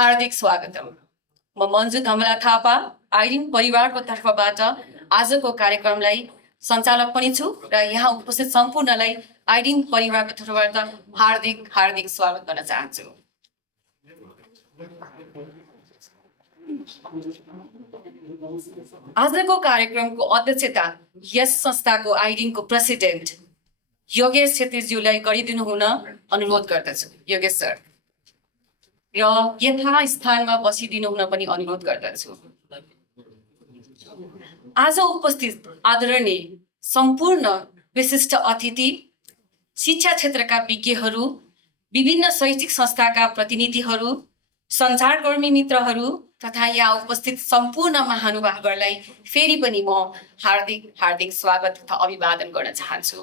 हार्दिक स्वागतम। म मन्जु कमला थापा आइरिन परिवारको तर्फबाट आजको कार्यक्रमलाई सञ्चालक पनि छु र यहाँ उपस्थित सम्पूर्णलाई आइरिन परिवारको तर्फबाट हार्दिक स्वागत गर्न चाहन्छु। आजको कार्यक्रमको अध्यक्षता यस संस्थाको आइरिनको प्रेसिडेन्ट योगेश छेत्रीज्यूलाई गरिदिनु हुन अनुरोध गर्दछु। योगेश सर र यथास्थानमा बसिदिनु हुन पनि अनुरोध गर्दछु। आज उपस्थित आदरणीय सम्पूर्ण विशिष्ट अतिथि, शिक्षा क्षेत्रका विज्ञहरू, विभिन्न शैक्षिक संस्थाका प्रतिनिधिहरू, सञ्चारकर्मी मित्रहरू तथा यहाँ उपस्थित सम्पूर्ण महानुभावहरूलाई फेरि पनि म हार्दिक स्वागत तथा अभिवादन गर्न चाहन्छु।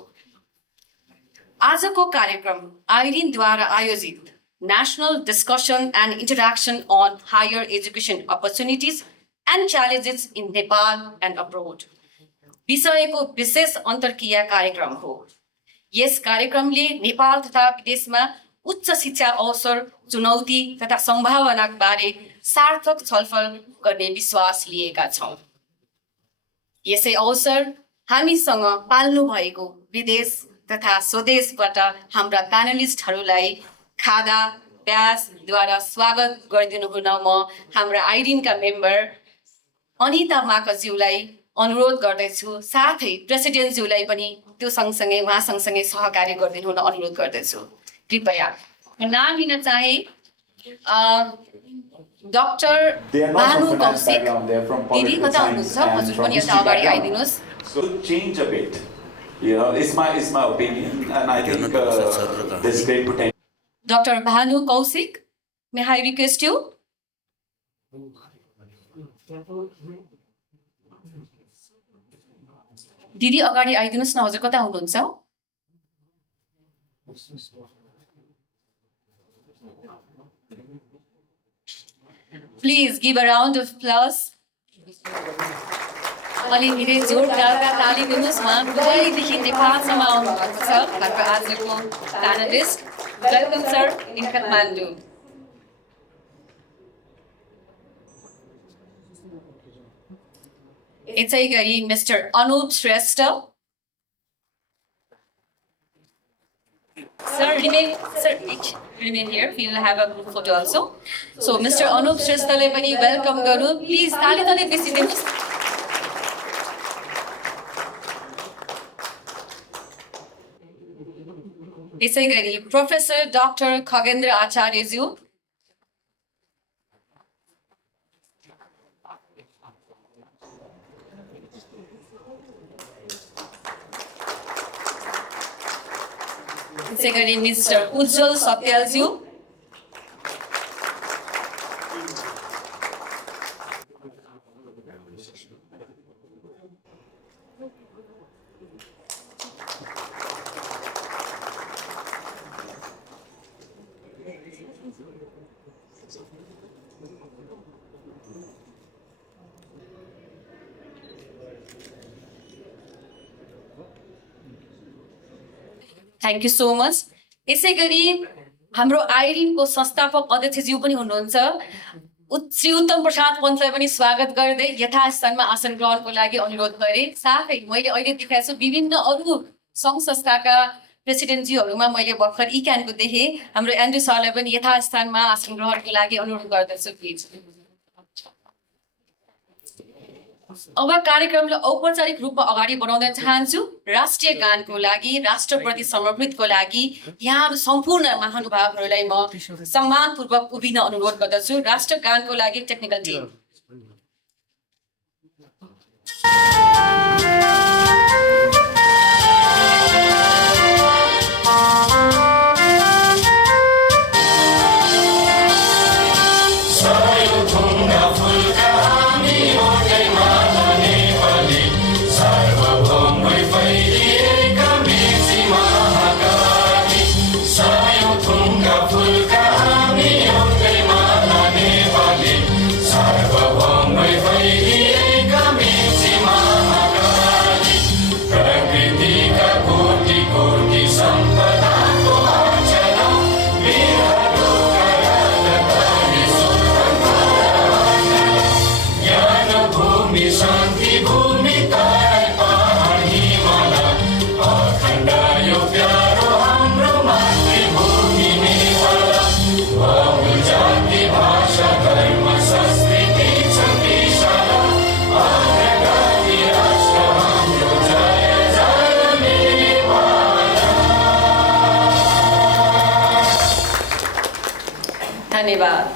आजको कार्यक्रम आइरिनद्वारा आयोजित National Discussion and Interaction on Higher Education Opportunities and Challenges in Nepal and Abroad विषयको विशेष अन्तर्क्रिया कार्यक्रम हो। यस कार्यक्रमले नेपाल तथा विदेशमा उच्च शिक्षा अवसर, चुनौती तथा सम्भावना बारे सार्थक छलफल गर्ने विश्वास लिएका छौँ। यसै अवसर हामीसँग पाल्नु भएको विदेश तथा स्वदेशबाट हाम्रा प्यानलिस्टहरूलाई खादा प्याजद्वारा स्वागत गरिदिनु हुन म हाम्रा आइरिनका मेम्बर अनिता माकज्यूलाई अनुरोध गर्दैछु। साथै प्रेसिडेन्टज्यूलाई पनि त्यो सँगसँगै उहाँ सँगसँगै सहकार्य गरिदिनु हुन अनुरोध गर्दैछु। कृपया नाम लिन चाहे डाक्टर भानु कौशिक दिदी कता हुनुहुन्छ? हजुर पनि यता अगाडि आइदिनुहोस्। Change a bit, it's my opinion, and I think there's great potential. Dr. Bhanu Kausik, may I request you? दिदी अगाडि आइदिनुहोस् न। हजुर कता हुनुहुन्छ? Please give a round of applause. अलि धेरै जोरदारका ताली दिनुहोस्। उहाँ दुबईदेखि नेपालसम्म आउनुभएको छ हाम्रो आजको प्यानलिस्ट। वेलकम सर इन काठमाडौँ। यसै गरी मिस्टर अनुप श्रेष्ठ। Sir, remain here. We will have a group photo also. So, Mr. Anup Shresthaलाई पनि वेलकम गरौँ। प्लिज ताली बेसिदिनुहोस्। यसै गरी प्रोफेसर डाक्टर खगेन्द्र आचार्यज्यू। यसै गरी मिस्टर उज्जवल सत्यालज्यू। Thank you so much. यसै गरी हाम्रो आइरिनको संस्थापक अध्यक्षज्यू पनि हुनुहुन्छ श्री उत्तम प्रसाद पन्तलाई पनि स्वागत गर्दै यथास्थानमा आसन ग्रहणको लागि अनुरोध गरे। साथै मैले अहिले देखाएको छु विभिन्न अरू सङ्घ संस्थाका प्रेसिडेन्टज्यूहरूमा मैले भर्खर इक्यानको देखेँ। हाम्रो एन्ड्रु सरलाई पनि यथास्थानमा आसन ग्रहणको लागि अनुरोध गर्दछु प्लिज। अब कार्यक्रमलाई औपचारिक रूपमा अगाडि बढाउन चाहन्छु। राष्ट्रिय गानको लागि, राष्ट्रप्रति समर्पितको लागि यहाँहरू सम्पूर्ण महानुभावहरूलाई म सम्मानपूर्वक उभिन अनुरोध गर्दछु। राष्ट्रगानको लागि टेक्निकल टिम। Sarva धन्यवाद।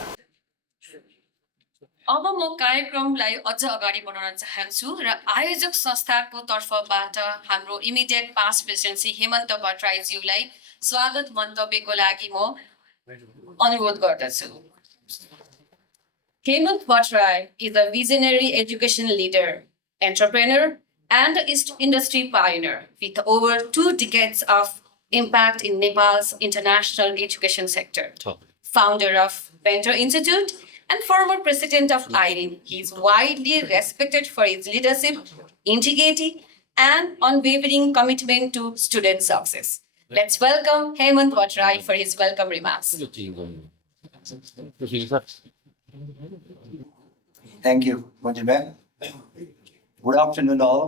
अब म कार्यक्रमलाई अझ अगाडि बढाउन चाहन्छु र आयोजक संस्थाको तर्फबाट हाम्रो इमिडिएट पास्ट प्रेसिडेन्सी हेमन्त भट्टराईज्यूलाई स्वागत मन्तव्यको लागि म अनुरोध गर्दछु। Hemant Bhattarai is a visionary education leader, entrepreneur, and industry pioneer with over 2 decades of impact in Nepal's international education sector. Founder of Mentor Institute and former president of IERIN, he is widely respected for his leadership, integrity, and unwavering commitment to student success. Let's welcome Hemant Bhattarai for his welcome remarks. Thank you, Manjuba. Good afternoon, all.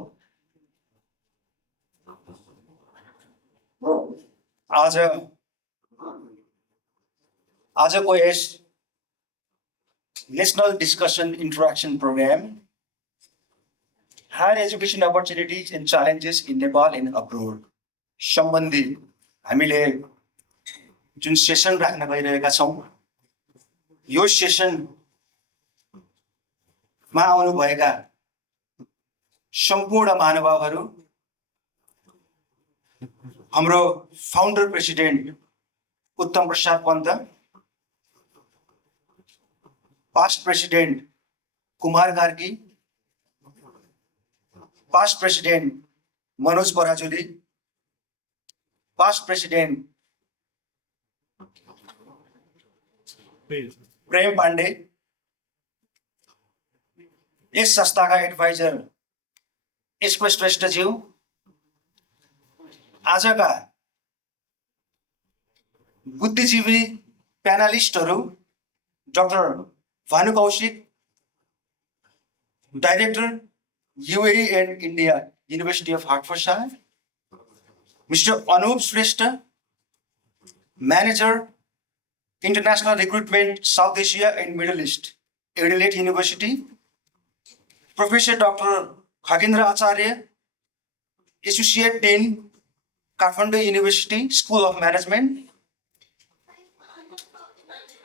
आजको यस national discussion interaction program higher education opportunities and challenges in Nepal and abroad सम्बन्धी हामीले जुन session राख्न गइरहेका छौँ, यो सेसनमा आउनुभएका सम्पूर्ण महानुभावहरू, हाम्रो founder president Uttam Prasad Pant, past president Kumar Karki, past president Manoj Parajuli, past president Prem Pandey, यस संस्थाका एडभाइजर एसको श्रेष्ठज्यू, आजका बुद्धिजीवी प्यानलिस्टहरू doctor Bhanu Kaushik, director UAE and India university of Hertfordshire, mister Anup Shrestha, manager international recruitment South Asia and Middle East Adelaide university, professor doctor Khagendra Acharya, associate dean Kathmandu university school of management,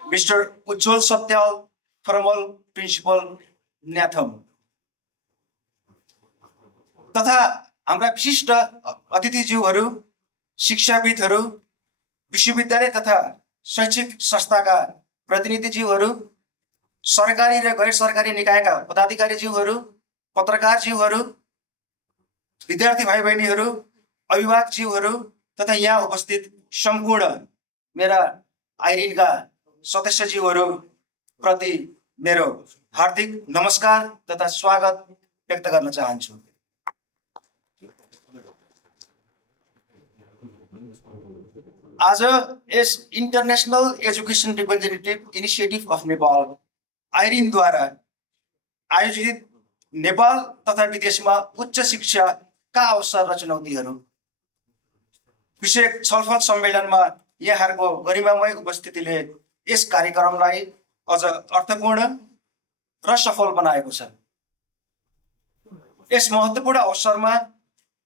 mister Ujjwal Satyal, former principal न्याथम, तथा हाम्रा विशिष्ट अतिथिज्यूहरू, शिक्षाविदहरू, विश्वविद्यालय तथा शैक्षिक संस्थाका प्रतिनिधिज्यूहरू, सरकारी र गैर सरकारी निकायका पदाधिकारीज्यूहरू, पत्रकारज्यूहरू, विद्यार्थी भाइ बहिनीहरू, अभिभावकज्यूहरू तथा यहाँ उपस्थित सम्पूर्ण मेरा आइरिनका सदस्यज्यूहरू प्रति मेरो हार्दिक नमस्कार तथा स्वागत व्यक्त गर्न चाहन्छु। आज यस international education representative initiative of Nepal आइरिनद्वारा आयोजित नेपाल तथा विदेशमा उच्च शिक्षाका अवसर र चुनौतीहरू विषयक छलफल सम्मेलनमा यहाँहरूको गरिमामय उपस्थितिले यस कार्यक्रमलाई अझ अर्थपूर्ण र सफल बनाएको छ। यस महत्त्वपूर्ण अवसरमा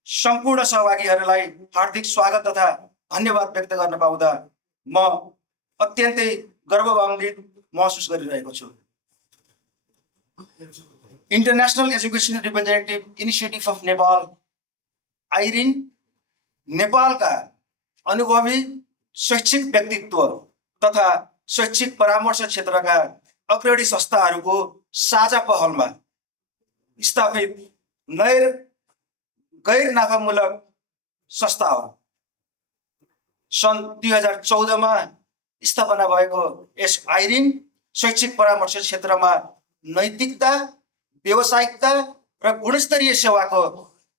सम्पूर्ण सहभागीहरूलाई हार्दिक स्वागत तथा धन्यवाद व्यक्त गर्न पाउँदा म अत्यन्तै गर्वभान्वित महसुस गरिरहेको छु। International education representative initiative of Nepal Irene नेपालका अनुभवी शैक्षिक व्यक्तित्व तथा शैक्षिक परामर्श क्षेत्रका अग्रणी संस्थाहरूको साझा पहलमा स्थापित गैर नाफामूलक संस्था हो। सन् 2014 मा स्थापना भएको यस आइरिन शैक्षिक परामर्श क्षेत्रमा नैतिकता, व्यावसायिकता र गुणस्तरीय सेवाको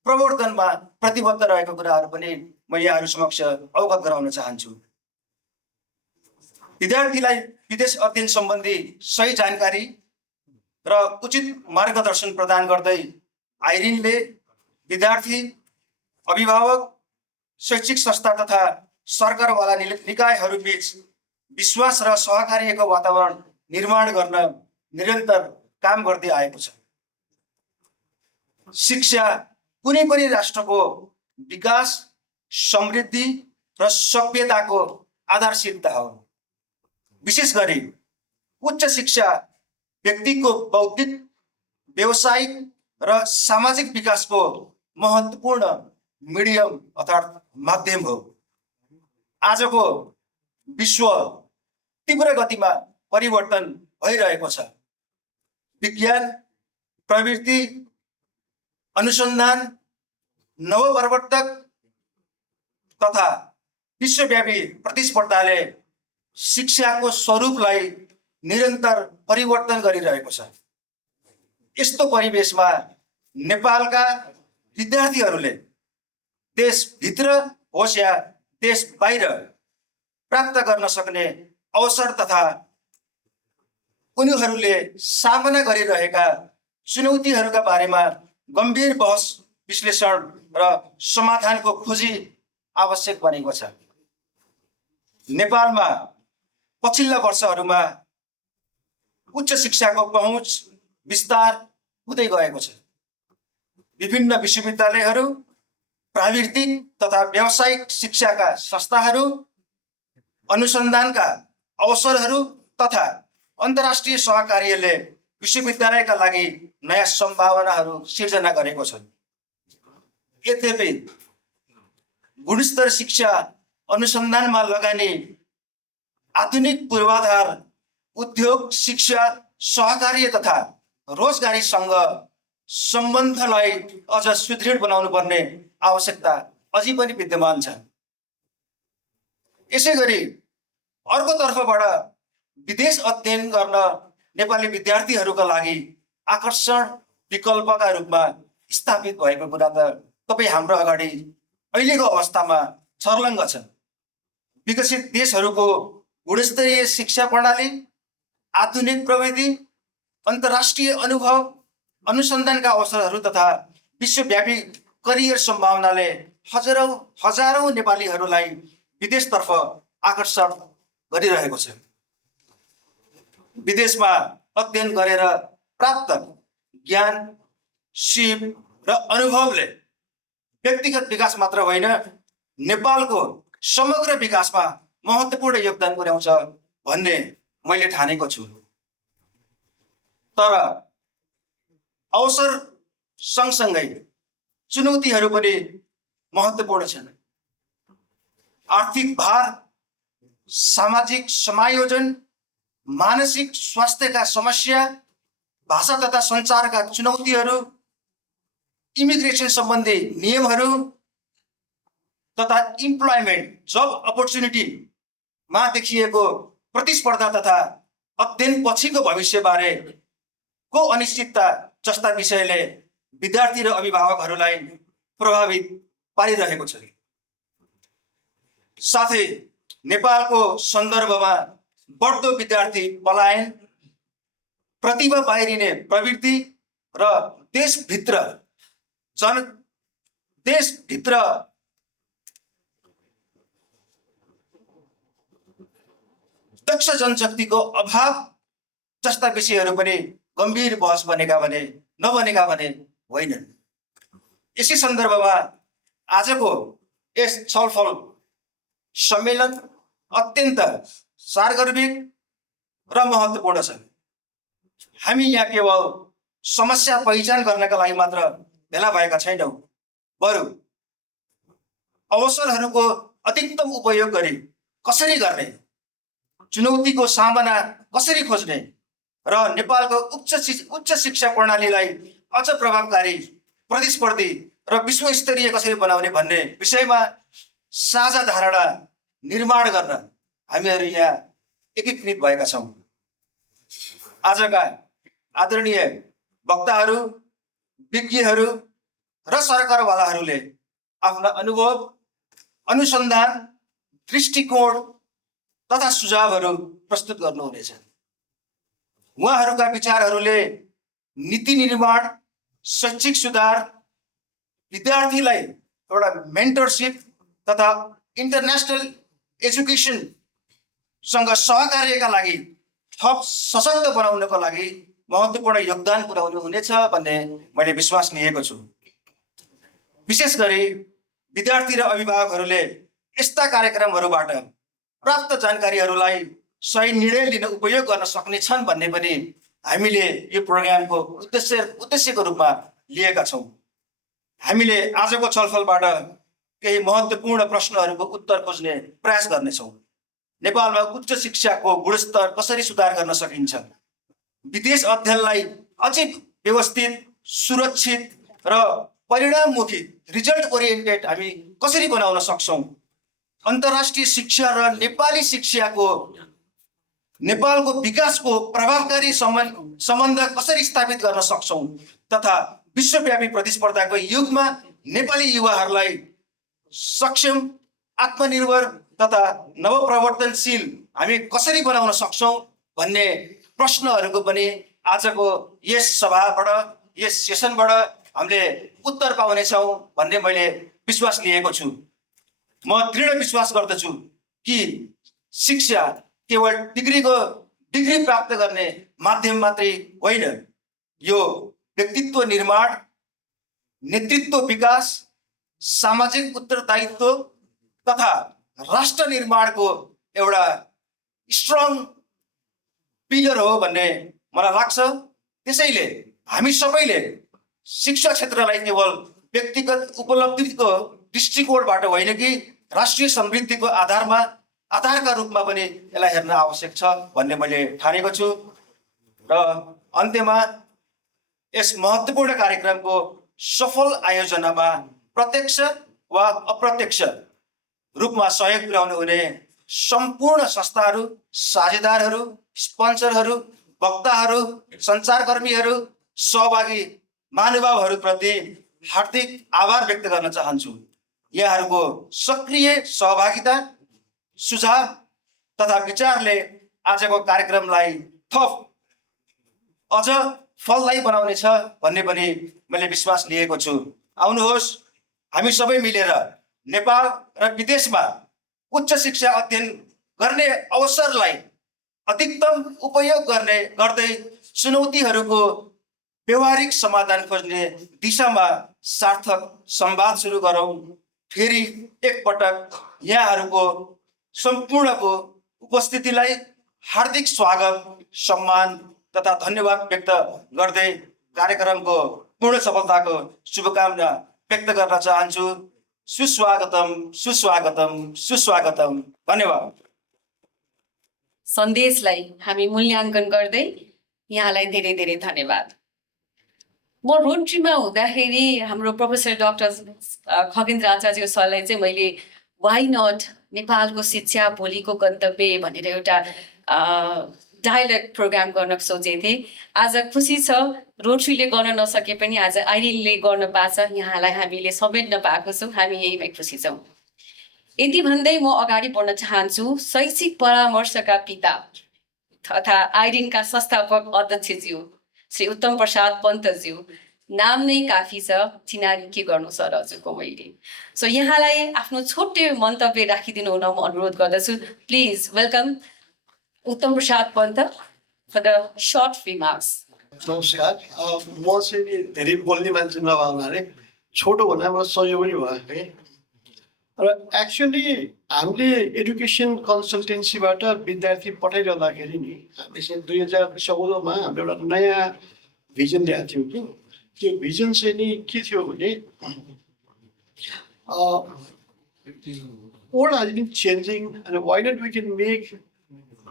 प्रवर्धनमा प्रतिबद्ध रहेको कुराहरू पनि म यहाँहरू समक्ष अवगत गराउन चाहन्छु। विद्यार्थीलाई विदेश अध्ययन सम्बन्धी सही जानकारी, र उचित मार्गदर्शन प्रदान गर्दै आइरिनले विद्यार्थी, अभिभावक, शैक्षिक संस्था तथा सरकारवाला निकायहरूबीच विश्वास र सहकार्यको वातावरण निर्माण गर्न निरन्तर काम गर्दै आएको छ। शिक्षा कुनै पनि राष्ट्रको विकास, समृद्धि र सभ्यताको आधारशिला हो। विशेष गरी उच्च शिक्षा व्यक्तिको बौद्धिक, व्यावसायिक र सामाजिक विकासको महत्त्वपूर्ण मिडियम अर्थात् माध्यम हो। आजको विश्व तीव्र गतिमा परिवर्तन भइरहेको छ। विज्ञान, प्रवृत्ति, अनुसन्धान, नवप्रवर्तक तथा विश्वव्यापी प्रतिस्पर्धाले शिक्षाको स्वरूपलाई निरन्तर परिवर्तन गरिरहेको छ। यस्तो परिवेशमा नेपालका विद्यार्थीहरूले देशभित्र होस् या देश बाहिर प्राप्त गर्न सक्ने अवसर तथा उनीहरूले सामना गरिरहेका चुनौतीहरूका बारेमा गम्भीर बहस, विश्लेषण र समाधानको खोजी आवश्यक बनेको छ। नेपालमा पछिल्ला वर्षहरूमा उच्च शिक्षाको पहुँच विस्तार हुँदै गएको छ। विभिन्न विश्वविद्यालयहरू, प्राविधिक तथा व्यावसायिक शिक्षाका संस्थाहरू, अनुसन्धानका अवसरहरू तथा अन्तर्राष्ट्रिय सहकार्यले विश्वविद्यालयका लागि नयाँ सम्भावनाहरू सिर्जना गरेको छ। यद्यपि गुणस्तर शिक्षा अनुसन्धानमा लगानी, आधुनिक पूर्वाधार, उद्योग, शिक्षा, सहकार्य तथा रोजगारीसँग सम्बन्धलाई अझ सुदृढ बनाउनु पर्ने आवश्यकता अझै पनि विद्यमान छ। यसै गरी अर्कोतर्फबाट विदेश अध्ययन गर्न नेपाली विद्यार्थीहरूका लागि आकर्षण विकल्पका रूपमा स्थापित भएको कुरा त तपाईँ हाम्रो अगाडि अहिलेको अवस्थामा छर्लङ्ग छ। विकसित देशहरूको गुणस्तरीय शिक्षा प्रणाली, आधुनिक प्रविधि, अन्तर्राष्ट्रिय अनुभव, अनुसन्धानका अवसरहरू तथा विश्वव्यापी करियर सम्भावनाले हजारौं नेपालीहरूलाई विदेशतर्फ आकर्षण गरिरहेको छ। विदेशमा अध्ययन गरेर प्राप्त ज्ञान, सिप र अनुभवले व्यक्तिगत विकास मात्र होइन, नेपालको समग्र विकासमा महत्त्वपूर्ण योगदान पुर्याउँछ भन्ने मैले ठानेको छु। तर अवसर सँगसँगै चुनौतीहरू पनि महत्त्वपूर्ण छन्। आर्थिक भार, सामाजिक समायोजन, मानसिक स्वास्थ्यका समस्या, भाषा तथा सञ्चारका चुनौतीहरू, इमिग्रेसन सम्बन्धी नियमहरू तथा इम्प्लोइमेन्ट, जब अपर्च्युनिटीमा देखिएको प्रतिस्पर्धा तथा अध्ययन पछिको भविष्यबारे को अनिश्चितता जस्ता विषयले विद्यार्थी र अभिभावकहरूलाई प्रभावित पारिरहेको छ। साथै नेपालको सन्दर्भमा बढ्दो विद्यार्थी पलायन, प्रतिभा बाहिरिने प्रवृत्ति र देशभित्र दक्ष जनशक्तिको अभाव जस्ता विषयहरू पनि गम्भीर बहस नबनेका भने होइनन्। यसै सन्दर्भमा आजको यस छलफल सम्मेलन अत्यन्त सार्वजनिक र महत्त्वपूर्ण छ। हामी यहाँ केवल समस्या पहिचान गर्नका लागि मात्र भेला भएका छैनौँ, बरु अवसरहरूको अधिकतम उपयोग गरी कसरी गर्ने, चुनौतीको सामना कसरी खोज्ने र नेपालको उच्च शिक्षा प्रणालीलाई अझ प्रभावकारी, प्रतिस्पर्धी र विश्वस्तरीय कसरी बनाउने भन्ने विषयमा साझा धारणा निर्माण गर्न हामीहरू यहाँ एकीकृत भएका छौँ। आजका आदरणीय वक्ताहरू, विज्ञहरू र सरकारवालाहरूले आफ्ना अनुभव, अनुसन्धान, दृष्टिकोण तथा सुझावहरू प्रस्तुत गर्नुहुनेछ। उहाँहरूका विचारहरूले नीति निर्माण, शैक्षिक सुधार, विद्यार्थीलाई एउटा मेन्टरसिप तथा इन्टरनेसनल एजुकेसनसँग सहकार्यका लागि थप सशक्त बनाउनको लागि महत्त्वपूर्ण योगदान पुर्याउनु हुनेछ भन्ने मैले विश्वास लिएको छु। विशेष गरी विद्यार्थी र अभिभावकहरूले यस्ता कार्यक्रमहरूबाट प्राप्त जानकारीहरूलाई सही निर्णय लिन उपयोग गर्न सक्नेछन् भन्ने पनि हामीले यो प्रोग्रामको उद्देश्यको रूपमा लिएका छौँ। हामीले आजको छलफलबाट केही महत्त्वपूर्ण प्रश्नहरूको उत्तर खोज्ने प्रयास गर्नेछौँ। नेपालमा उच्च शिक्षाको गुणस्तर कसरी सुधार गर्न सकिन्छ? विदेश अध्ययनलाई अझै व्यवस्थित, सुरक्षित र परिणाममुखी, रिजल्ट ओरिएन्टेड हामी कसरी बनाउन सक्छौँ? अन्तर्राष्ट्रिय शिक्षा र नेपाली शिक्षाको नेपालको विकासको प्रभावकारी सम्बन्ध कसरी स्थापित गर्न सक्छौँ? तथा विश्वव्यापी प्रतिस्पर्धाको युगमा नेपाली युवाहरूलाई सक्षम, आत्मनिर्भर तथा नवप्रवर्तनशील हामी कसरी बनाउन सक्छौँ भन्ने प्रश्नहरूको पनि आजको यस सभाबाट, यस सेसनबाट हामीले उत्तर पाउनेछौँ भन्ने मैले विश्वास लिएको छु। म दृढ विश्वास गर्दछु कि शिक्षा केवल डिग्री प्राप्त गर्ने माध्यम मात्रै होइन, यो व्यक्तित्व निर्माण, नेतृत्व विकास, सामाजिक उत्तरदायित्व तथा राष्ट्र निर्माणको एउटा स्ट्रङ पिलर हो भन्ने मलाई लाग्छ। त्यसैले हामी सबैले शिक्षा क्षेत्रलाई केवल व्यक्तिगत उपलब्धिको दृष्टिकोणबाट होइन कि राष्ट्रिय समृद्धिको आधारका रूपमा पनि यसलाई हेर्न आवश्यक छ भन्ने मैले ठानेको छु। र अन्त्यमा यस महत्त्वपूर्ण कार्यक्रमको सफल आयोजनामा प्रत्यक्ष वा अप्रत्यक्ष रूपमा सहयोग पुर्याउनु हुने सम्पूर्ण संस्थाहरू, साझेदारहरू, स्पोन्सरहरू, वक्ताहरू, सञ्चारकर्मीहरू, सहभागी महानुभावहरूप्रति हार्दिक आभार व्यक्त गर्न चाहन्छु। यहाँहरूको सक्रिय सहभागिता, सुझाव तथा विचारले आजको कार्यक्रमलाई थप अझ फलदायी बनाउनेछ भन्ने पनि मैले विश्वास लिएको छु। आउनुहोस् हामी सबै मिलेर नेपाल र विदेशमा उच्च शिक्षा अध्ययन गर्ने अवसरलाई अधिकतम उपयोग गर्दै चुनौतीहरूको व्यवहारिक समाधान खोज्ने दिशामा सार्थक संवाद सुरु गरौँ। फेरि एकपटक यहाँहरूको सम्पूर्णको उपस्थितिलाई हार्दिक स्वागत, सम्मान तथा धन्यवाद व्यक्त गर्दै कार्यक्रमको पूर्ण सफलताको शुभकामना व्यक्त गर्न चाहन्छु। सुस्वागतम, सुस्वागतम, सुस्वागतम। धन्यवाद। सन्देशलाई हामी मूल्याङ्कन गर्दै यहाँलाई धेरै धेरै धन्यवाद। म रोटरीमा हुँदाखेरि हाम्रो प्रोफेसर डाक्टर खगेन्द्र आचार्य सरलाई चाहिँ मैले वाइ नट नेपालको शिक्षा भोलिको गन्तव्य भनेर एउटा डायलग प्रोग्राम गर्न सोचेको थिएँ। आज खुसी छ रोटरीले गर्न नसके पनि आज आइरिनले गर्न पाएछ, यहाँलाई हामीले समेट्न पाएको छौँ, हामी यहीमै खुसी छौँ। यति भन्दै म अगाडि बढ्न चाहन्छु। शैक्षिक परामर्शका पिता तथा आइरिनका संस्थापक अध्यक्षज्यू श्री उत्तम प्रसाद पन्तज्यू, नाम नै काफी छ, चिनारी के गर्नु सर हजुरको मैले। सो यहाँलाई आफ्नो छोटे मन्तव्य राखिदिनु हुन म अनुरोध गर्दछु। Please welcome Uttam Prasad Pant for the short remarks. नमस्कार। म चाहिँ नि धेरै बोल्ने मान्छे नभए हुनाले छोटो भन्दा मलाई सहयोग पनि भयो है। र एक्चुअली हामीले एडुकेसन कन्सल्टेन्सीबाट विद्यार्थी पठाइरहँदाखेरि नि हामीले चाहिँ 2014मा हाम्रो एउटा नयाँ भिजन ल्याएको थियौँ कि त्यो भिजन चाहिँ नि के थियो भने world has been changing and why not we can make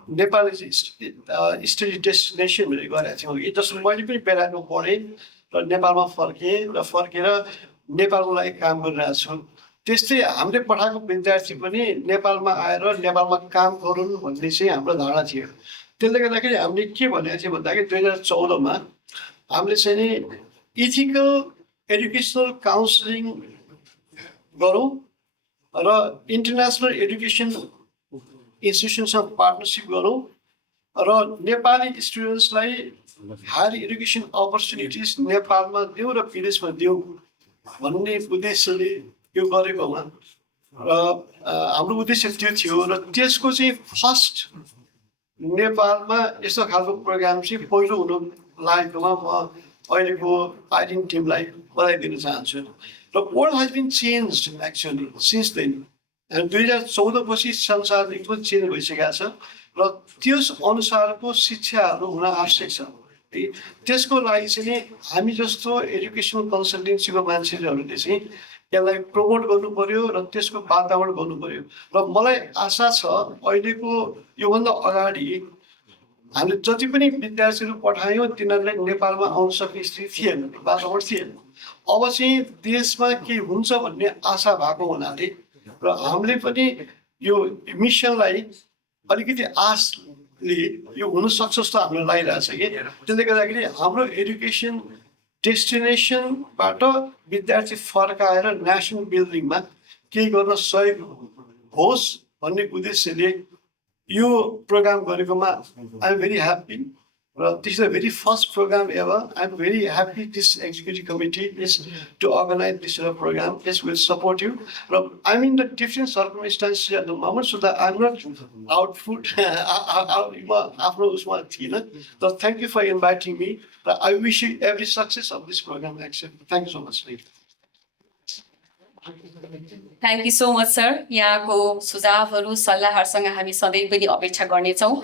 Nepal is study destination भनेर गरेको थियौँ कि जस्तो मैले पनि बेलायतमा पढेँ र नेपालमा फर्केँ र फर्केर नेपालको लागि काम गरिरहेको छु। त्यस्तै हामीले पठाएको विद्यार्थी पनि नेपालमा आएर नेपालमा काम गरून् भन्ने चाहिँ हाम्रो धारणा थियो। त्यसले गर्दाखेरि हामीले के भनेको थियो भन्दाखेरि 2014मा हामीले चाहिँ नि इथिकल एडुकेसनल काउन्सिलिङ गरौँ र इन्टरनेसनल एडुकेसन इन्स्टिट्युसनसँग पार्टनरसिप गरौँ र नेपाली स्टुडेन्ट्सलाई हायर एजुकेसन अपर्च्युनिटिज नेपालमा दिउँ र विदेशमा दिउँ भन्ने उद्देश्यले यो गरेकोमा र हाम्रो उद्देश्य त्यो थियो र त्यसको चाहिँ फर्स्ट नेपालमा यस्तो खालको प्रोग्राम चाहिँ पहिलो हुनु लागेकोमा म अहिलेको आइरिन टिमलाई बधाई दिन चाहन्छु र world has been change actually since then 2014 पछि संसार एकदम चेन्ज भइसकेको छ र त्यस अनुसारको शिक्षाहरू हुन आवश्यक छ है त्यसको लागि चाहिँ नि हामी जस्तो एजुकेसनल कन्सल्टेन्सीको मान्छेहरूले चाहिँ यसलाई प्रमोट गर्नु पर्यो र त्यसको वातावरण गर्नु पर्यो र मलाई आशा छ अहिलेको योभन्दा अगाडि हामीले जति पनि विद्यार्थीहरू पठायौँ तिनीहरूलाई नेपालमा आउन सक्ने स्थिति थिएन वातावरण थिएन अब चाहिँ देशमा के हुन्छ भन्ने आशा भएको हुनाले र हामीले पनि यो मिसनलाई अलिकति आशले यो हुनसक्छ जस्तो हामीलाई लागिरहेछ कि त्यसले गर्दाखेरि हाम्रो एजुकेसन डेस्टिनेसनबाट विद्यार्थी फर्काएर नेसनल बिल्डिङमा केही गर्न सहयोग होस् भन्ने उद्देश्यले यो प्रोग्राम गरेकोमा आई एम भेरी ह्याप्पी र this is a very first program ever I am very happy this executive committee is to organize this program is will support you र I mean the different circumstances at the moment so that I am not output म आफ्नो उसमा थिइनँ तर thank you for inviting me र I wish you every success of this program actually thank you so much thank you so much sir यहाँको सुझावहरू सल्लाहहरूसँग हामी सधैँ पनि अपेक्षा गर्नेछौँ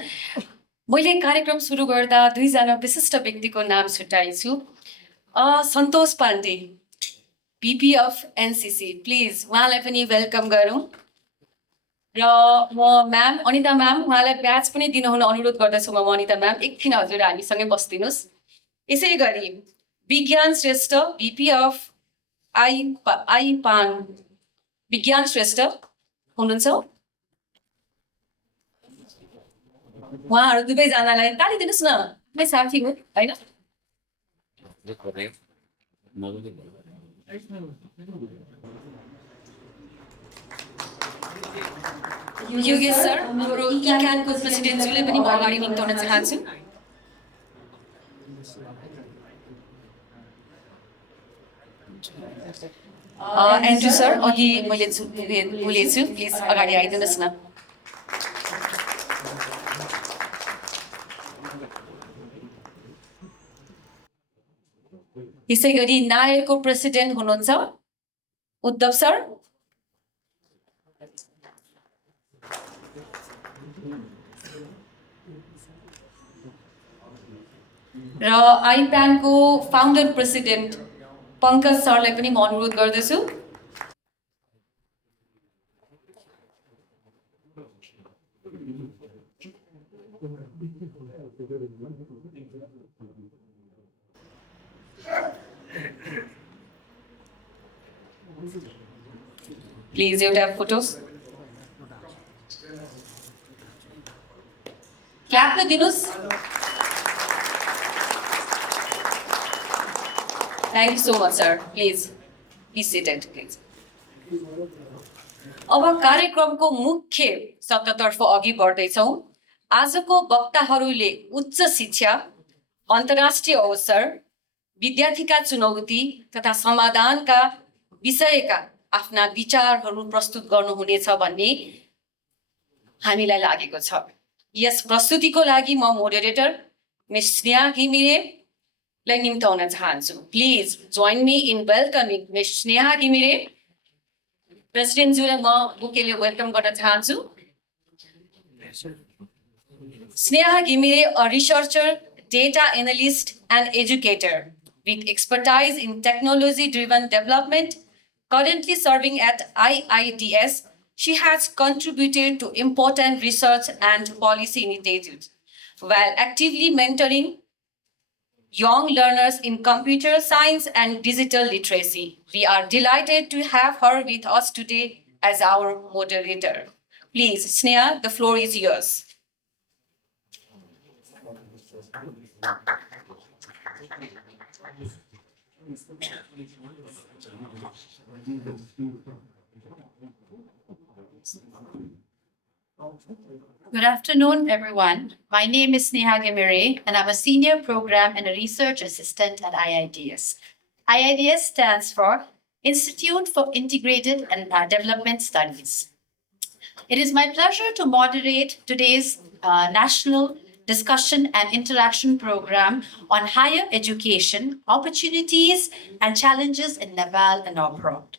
मैले कार्यक्रम सुरु गर्दा दुईजना विशिष्ट व्यक्तिको नाम छुट्याएछु Santosh Pandey VP of NCC please उहाँलाई पनि वेलकम गरौँ र म म्याम अनिता म्याम उहाँलाई ब्याच पनि दिनुहुन अनुरोध गर्दछु म अनिता म्याम एकछिन हजुर हामीसँगै बस्दिनुहोस् यसै गरी विज्ञान श्रेष्ठ VP अफ आइपान विज्ञान श्रेष्ठ हुनुहुन्छ उहाँहरू दुवैजनालाई ताली दिनुहोस् नमै साथी हो होइन योगेश सर हाम्रो इक्यानको प्रेसिडेन्टज्यूले पनि म अगाडि निम्ताउन चाहन्छु एन्ड्रु सर अघि मैले बोलेछु प्लिज अगाडि आइदिनुहोस् न यसै गरी नायरको प्रेसिडेन्ट हुनुहुन्छ उद्धव सर र आइप्यानको फाउन्डर प्रेसिडेन्ट पङ्कज सरलाई पनि म अनुरोध गर्दछु प्लिज एउटा फोटोस क्ल्याप त दिनुहोस् thank you so much sir please seated please अब कार्यक्रमको मुख्य सत्रतर्फ अघि बढ्दैछौँ आजको वक्ताहरूले उच्च शिक्षा अन्तर्राष्ट्रिय अवसर विद्यार्थीका चुनौती तथा समाधानका विषयका आफ्ना विचारहरू प्रस्तुत गर्नुहुनेछ भन्ने हामीलाई लागेको छ यस प्रस्तुतिको लागि म मोडरेटर मिस स्नेहा घिमिरेलाई निम्ताउन चाहन्छु please join me in welcoming miss Sneha Ghimire प्रेसिडेन्टज्यूलाई म बुकेले वेलकम गर्न चाहन्छु Sneha Gimire, a researcher, data analyst, and educator with expertise in technology-driven development, currently serving at IIDS, she has contributed to important research and policy initiatives while actively mentoring young learners in computer science and digital literacy. We are delighted to have her with us today as our moderator. Please, Sneha, the floor is yours. Good afternoon, everyone. My name is Neha Gemire, and I'm a senior program and a research assistant at IIDS. IIDS stands for Institute for Integrated and Development Studies. It is my pleasure to moderate today's national discussion and interaction program on higher education, opportunities, and challenges in Nepal and abroad.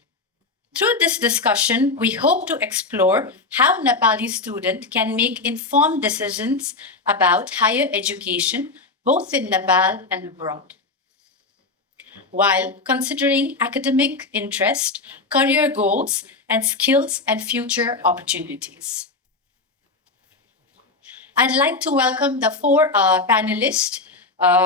Through this discussion, we hope to explore how Nepali students can make informed decisions about higher education, both in Nepal and abroad, while considering academic interest, career goals, and skills and future opportunities. I'd like to welcome the four panelists.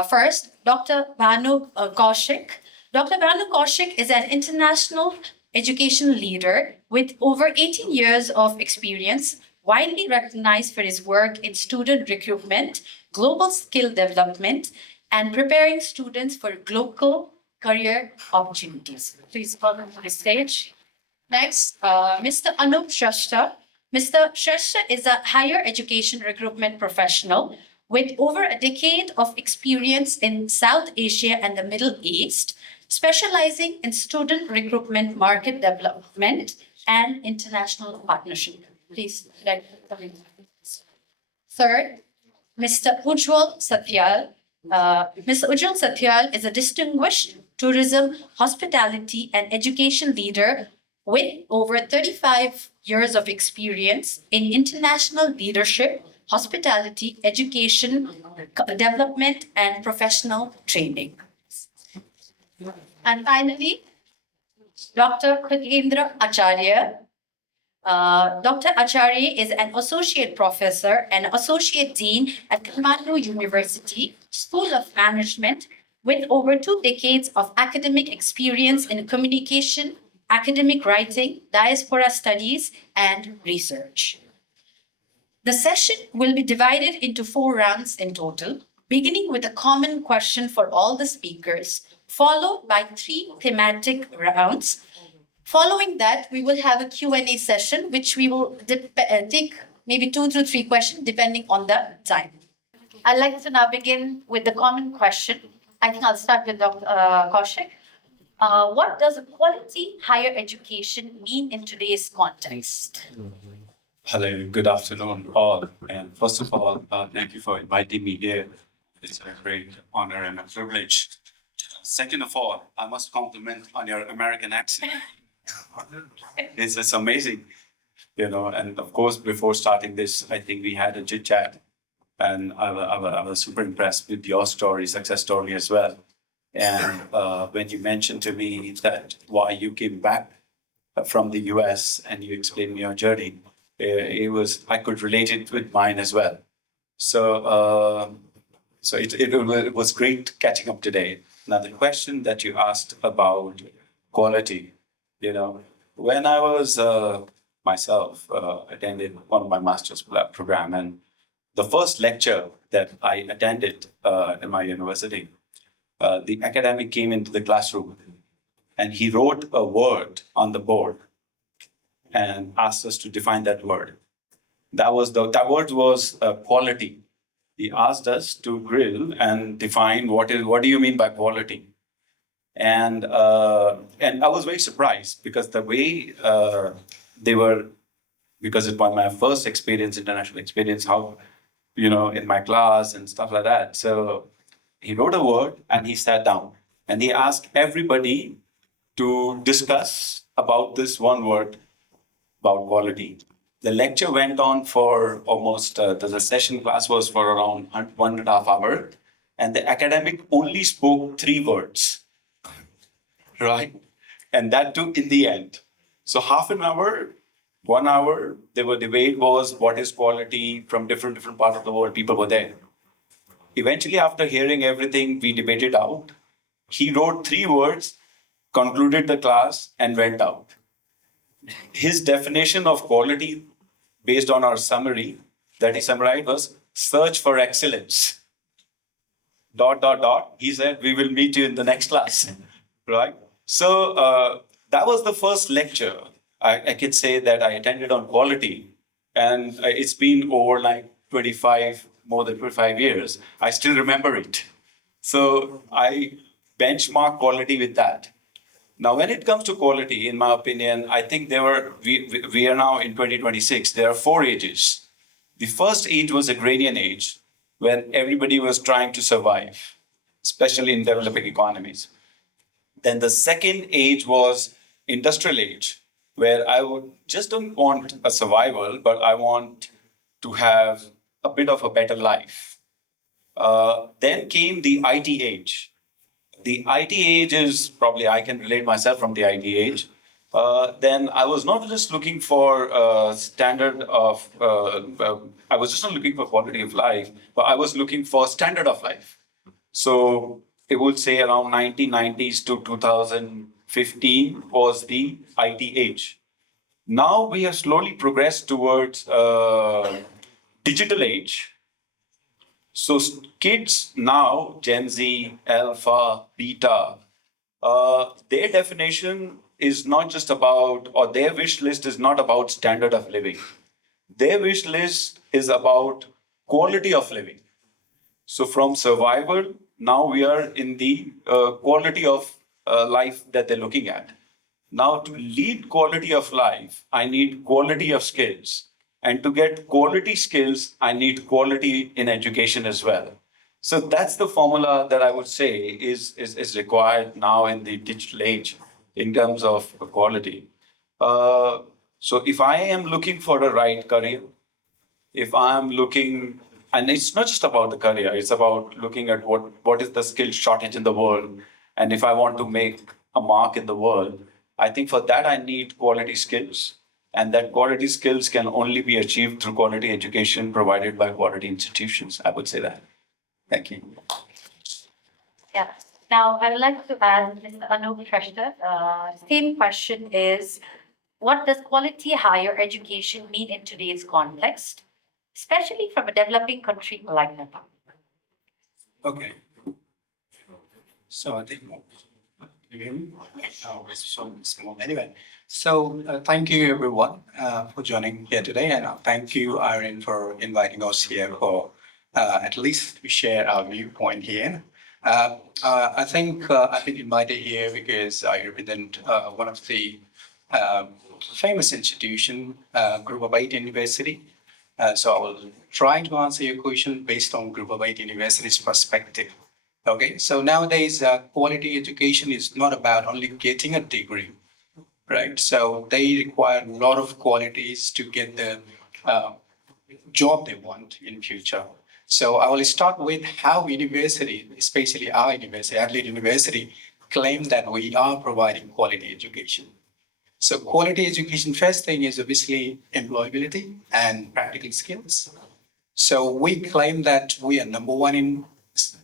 First, Dr. Bhanu Kaushik. Dr. Bhanu Kaushik is an international education leader with over 18 years of experience, widely recognized for his work in student recruitment, global skill development, and preparing students for global career opportunities. Please welcome to the stage. Next, Mr. Anup Shrestha. Mr. Shrestha is a higher education recruitment professional with over a decade of experience in South Asia and the Middle East, specializing in student recruitment, market development, and international partnership. Please. Third, Mr. Ujjwal Satyal. Mr. Ujjwal Satyal is a distinguished tourism, hospitality, and education leader with over 35 years of experience in international leadership, hospitality, education, development, and professional training. And finally, Dr. Khugendra Acharya. Dr. Acharya is an associate professor and associate dean at Kathmandu University School of Management with over 2 decades of academic experience in communication, academic writing, diaspora studies, and research. The session will be divided into 4 rounds in total, beginning with a common question for all the speakers, followed by 3 thematic rounds. Following that, we will have a Q&A session, which we will take maybe 2 to 3 questions, depending on the time. I'd like to now begin with the common question. I think I'll start with Dr. Kaushik. What does quality higher education mean in today's context? Hello, good afternoon, all. And first of all, thank you for inviting me here. It's a great honor and a privilege. Second of all, I must compliment on your American accent. It's amazing, And of course, before starting this, I think we had a chit chat, and I was super impressed with your story, success story as well. And when you mentioned to me that why you came back from the US and you explained your journey, I could relate it with mine as well. So it was great catching up today. Now the question that you asked about quality, when I was myself attended one of my master's program, and the first lecture that I attended in my university, the academic came into the classroom and he wrote a word on the board and asked us to define that word. That word was quality. He asked us to grill and define what do you mean by quality? And I was very surprised because the way because it was my first experience, international experience, how, in my class and stuff like that. So he wrote a word and he sat down and he asked everybody to discuss about this one word about quality. The lecture went on for almost, the session class was for around 1.5 hours, and the academic only spoke 3 words, right? And that too in the end. So half an hour, 1 hour, the debate was what is quality from different parts of the world, people were there. Eventually, after hearing everything, we debated out. He wrote 3 words, concluded the class, and went out. His definition of quality, based on our summary that he summarized, was search for excellence. ... He said, we will meet you in the next class, right? So that was the first lecture I can say that I attended on quality. And it's been over like more than 25 years. I still remember it. So I benchmark quality with that. Now, when it comes to quality, in my opinion, I think we are now in 2026. There are 4 ages. The first age was agrarian age, when everybody was trying to survive, especially in developing economies. Then the second age was industrial age, where I would just don't want a survival, but I want to have a bit of a better life. Then came the IT age. The IT age is probably, I can relate myself from the IT age. Then I was not just looking for I was just not looking for quality of life, but I was looking for standard of life. So it would say around 1990s to 2015 was the IT age. Now we have slowly progressed towards digital age. So kids now, Gen Z, Alpha, Beta, their definition is not just about, or their wish list is not about standard of living. Their wish list is about quality of living. So from survival, now we are in the quality of life that they're looking at. Now, to lead quality of life, I need quality of skills. And to get quality skills, I need quality in education as well. So that's the formula that I would say is required now in the digital age in terms of quality. So if I am looking for the right career, if I am looking, and it's not just about the career, it's about looking at what is the skill shortage in the world. And if I want to make a mark in the world, I think for that I need quality skills. And that quality skills can only be achieved through quality education provided by quality institutions. I would say that. Thank you. Yeah. Now, I would like to ask Mr. Anup Shrestha, same question is, what does quality higher education mean in today's context, especially from a developing country like Nepal? Okay. So I think, you hear me? Oh, it's so small. Anyway, so thank you everyone for joining here today, and thank you, IERIN, for inviting us here for at least to share our viewpoint here. I think I've been invited here because I represent one of the famous institution, Group of 8 University. So I will try to answer your question based on Group of 8 University's perspective. Okay, so nowadays quality education is not about only getting a degree, right? So they require a lot of qualities to get the job they want in future. So I will start with how university, especially our university, Adelaide University, claim that we are providing quality education. So quality education, first thing is obviously employability and practical skills. So we claim that we are number one in,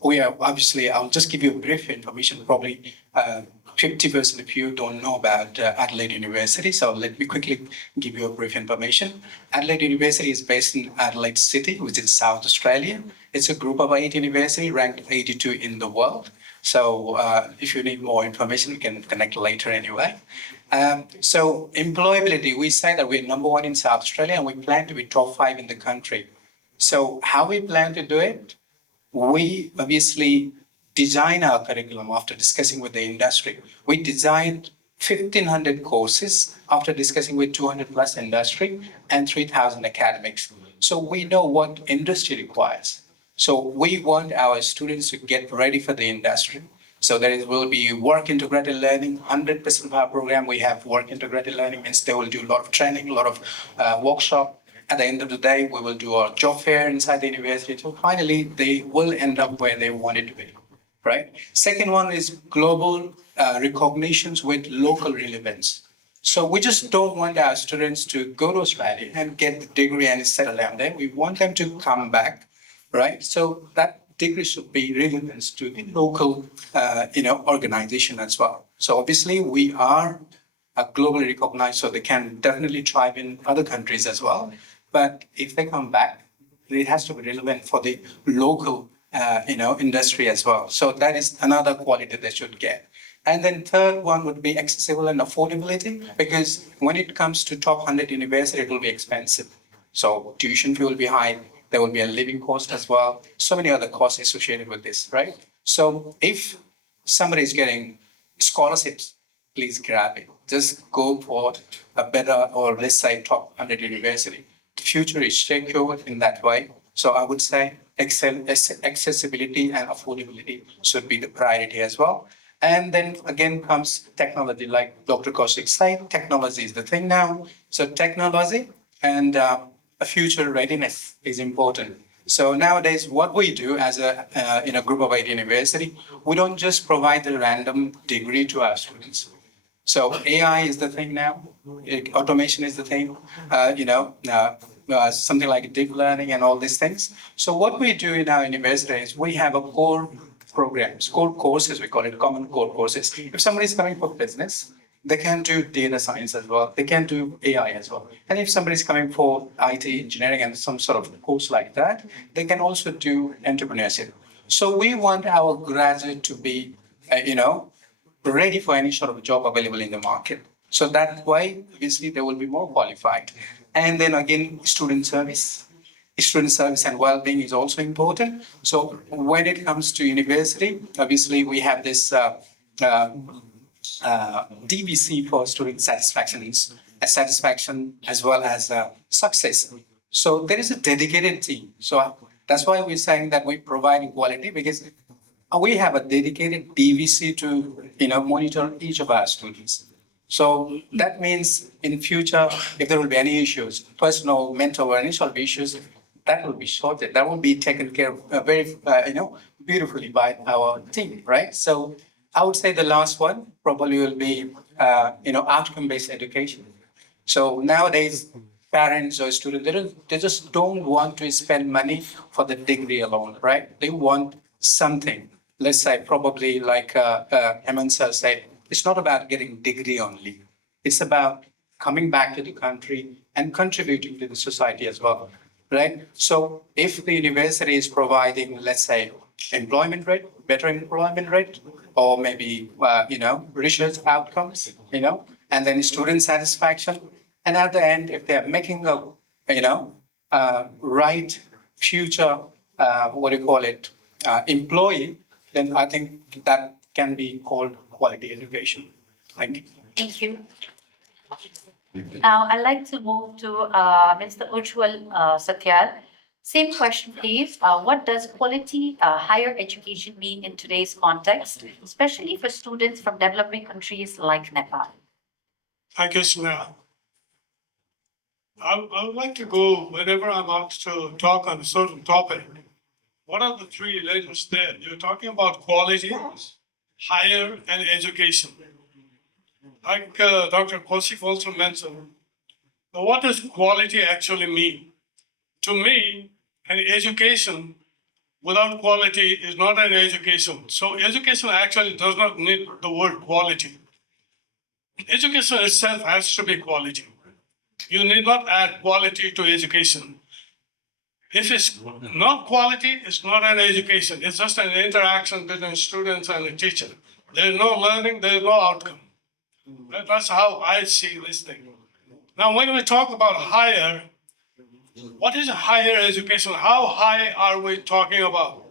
we are obviously, I'll just give you a brief information, probably 50% of you don't know about Adelaide University. So let me quickly give you a brief information. Adelaide University is based in Adelaide City, which is South Australia. It's a group of 8 university ranked 82 in the world. So if you need more information, we can connect later anyway. So employability, we say that we're number one in South Australia and we plan to be top 5 in the country. So how we plan to do it? We obviously design our curriculum after discussing with the industry. We designed 1,500 courses after discussing with 200 plus industry and 3,000 academics. So we know what industry requires. So we want our students to get ready for the industry. So there will be work integrated learning, 100% of our program, we have work integrated learning, means they will do a lot of training, a lot of workshop. At the end of the day, we will do our job fair inside the university. So finally, they will end up where they wanted to be, right? Second one is global recognitions with local relevance. So we just don't want our students to go to Australia and get the degree and settle down there. We want them to come back, right? So that degree should be relevant to the local, organization as well. So obviously we are globally recognized, so they can definitely thrive in other countries as well. But if they come back, it has to be relevant for the local, industry as well. So that is another quality they should get. And then third one would be accessible and affordability, because when it comes to top 100 university, it will be expensive. So tuition fee will be high. There will be a living cost as well. So many other costs associated with this, right? So if somebody is getting scholarships, please grab it. Just go for a better, or let's say top 100 university. The future is secure in that way. So I would say accessibility and affordability should be the priority as well. And then again comes technology, like Dr. Kaushik said, technology is the thing now. So technology and a future readiness is important. So nowadays, what we do as a in a group of 8 university, we don't just provide the random degree to our students. So AI is the thing now. Automation is the thing. Something like deep learning and all these things. So what we do in our university is we have a core programs, core courses. We call it common core courses. If somebody is coming for business, they can do data science as well. They can do AI as well. And if somebody is coming for IT engineering and some sort of course like that, they can also do entrepreneurship. So we want our graduate to be, ready for any sort of job available in the market. So that way, obviously, they will be more qualified. And then again, student service and well-being is also important. So when it comes to university, obviously we have this DVC for student satisfaction, satisfaction as well as success. So there is a dedicated team. So that's why we're saying that we provide equality, because we have a dedicated DVC to monitor each of our students. So that means in future, if there will be any issues, personal, mental, or any sort of issues, that will be sorted. That will be taken care of very, beautifully by our team, right? So I would say the last one probably will be, outcome-based education. So nowadays, parents or students, they just don't want to spend money for the degree alone, right? They want something. Let's say probably like Hemant sir said, it's not about getting degree only. It's about coming back to the country and contributing to the society as well, right? So if the university is providing, let's say, employment rate, better employment rate, or maybe, research outcomes, and then student satisfaction. And at the end, if they're making a, right future, employee, then I think that can be called quality education. Thank you. Thank you. Now, I'd like to move to Mr. Ujjwal Satyal. Same question, please. What does quality higher education mean in today's context, especially for students from developing countries like Nepal? Thank you, Sneha. I would like to go whenever I'm asked to talk on a certain topic. What are the three letters there? You're talking about quality, higher, and education. Like Dr. Kaushik also mentioned, now what does quality actually mean? To me, an education without quality is not an education. So education actually does not need the word quality. Education itself has to be quality. You need not add quality to education. If it's not quality, it's not an education. It's just an interaction between students and a teacher. There is no learning, there is no outcome. That's how I see this thing. Now, when we talk about higher, what is higher education? How high are we talking about?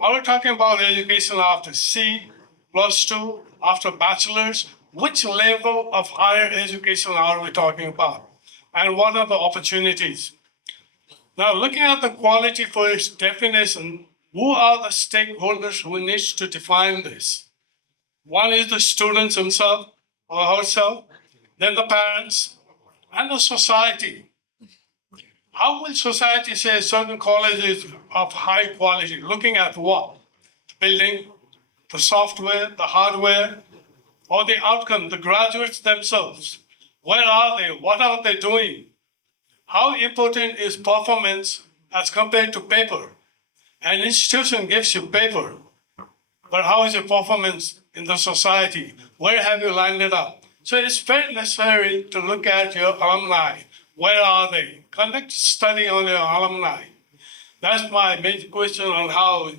Are we talking about education after C, +2, after bachelor's? Which level of higher education are we talking about? And what are the opportunities? Now, looking at the quality for its definition, who are the stakeholders who need to define this? One is the students himself or herself, then the parents, and the society. How will society say certain college is of high quality? Looking at what? The building, the software, the hardware, or the outcome, the graduates themselves. Where are they? What are they doing? How important is performance as compared to paper? An institution gives you paper, but how is your performance in the society? Where have you landed up? So it's very necessary to look at your alumni. Where are they? Conduct a study on your alumni. That's my major question on how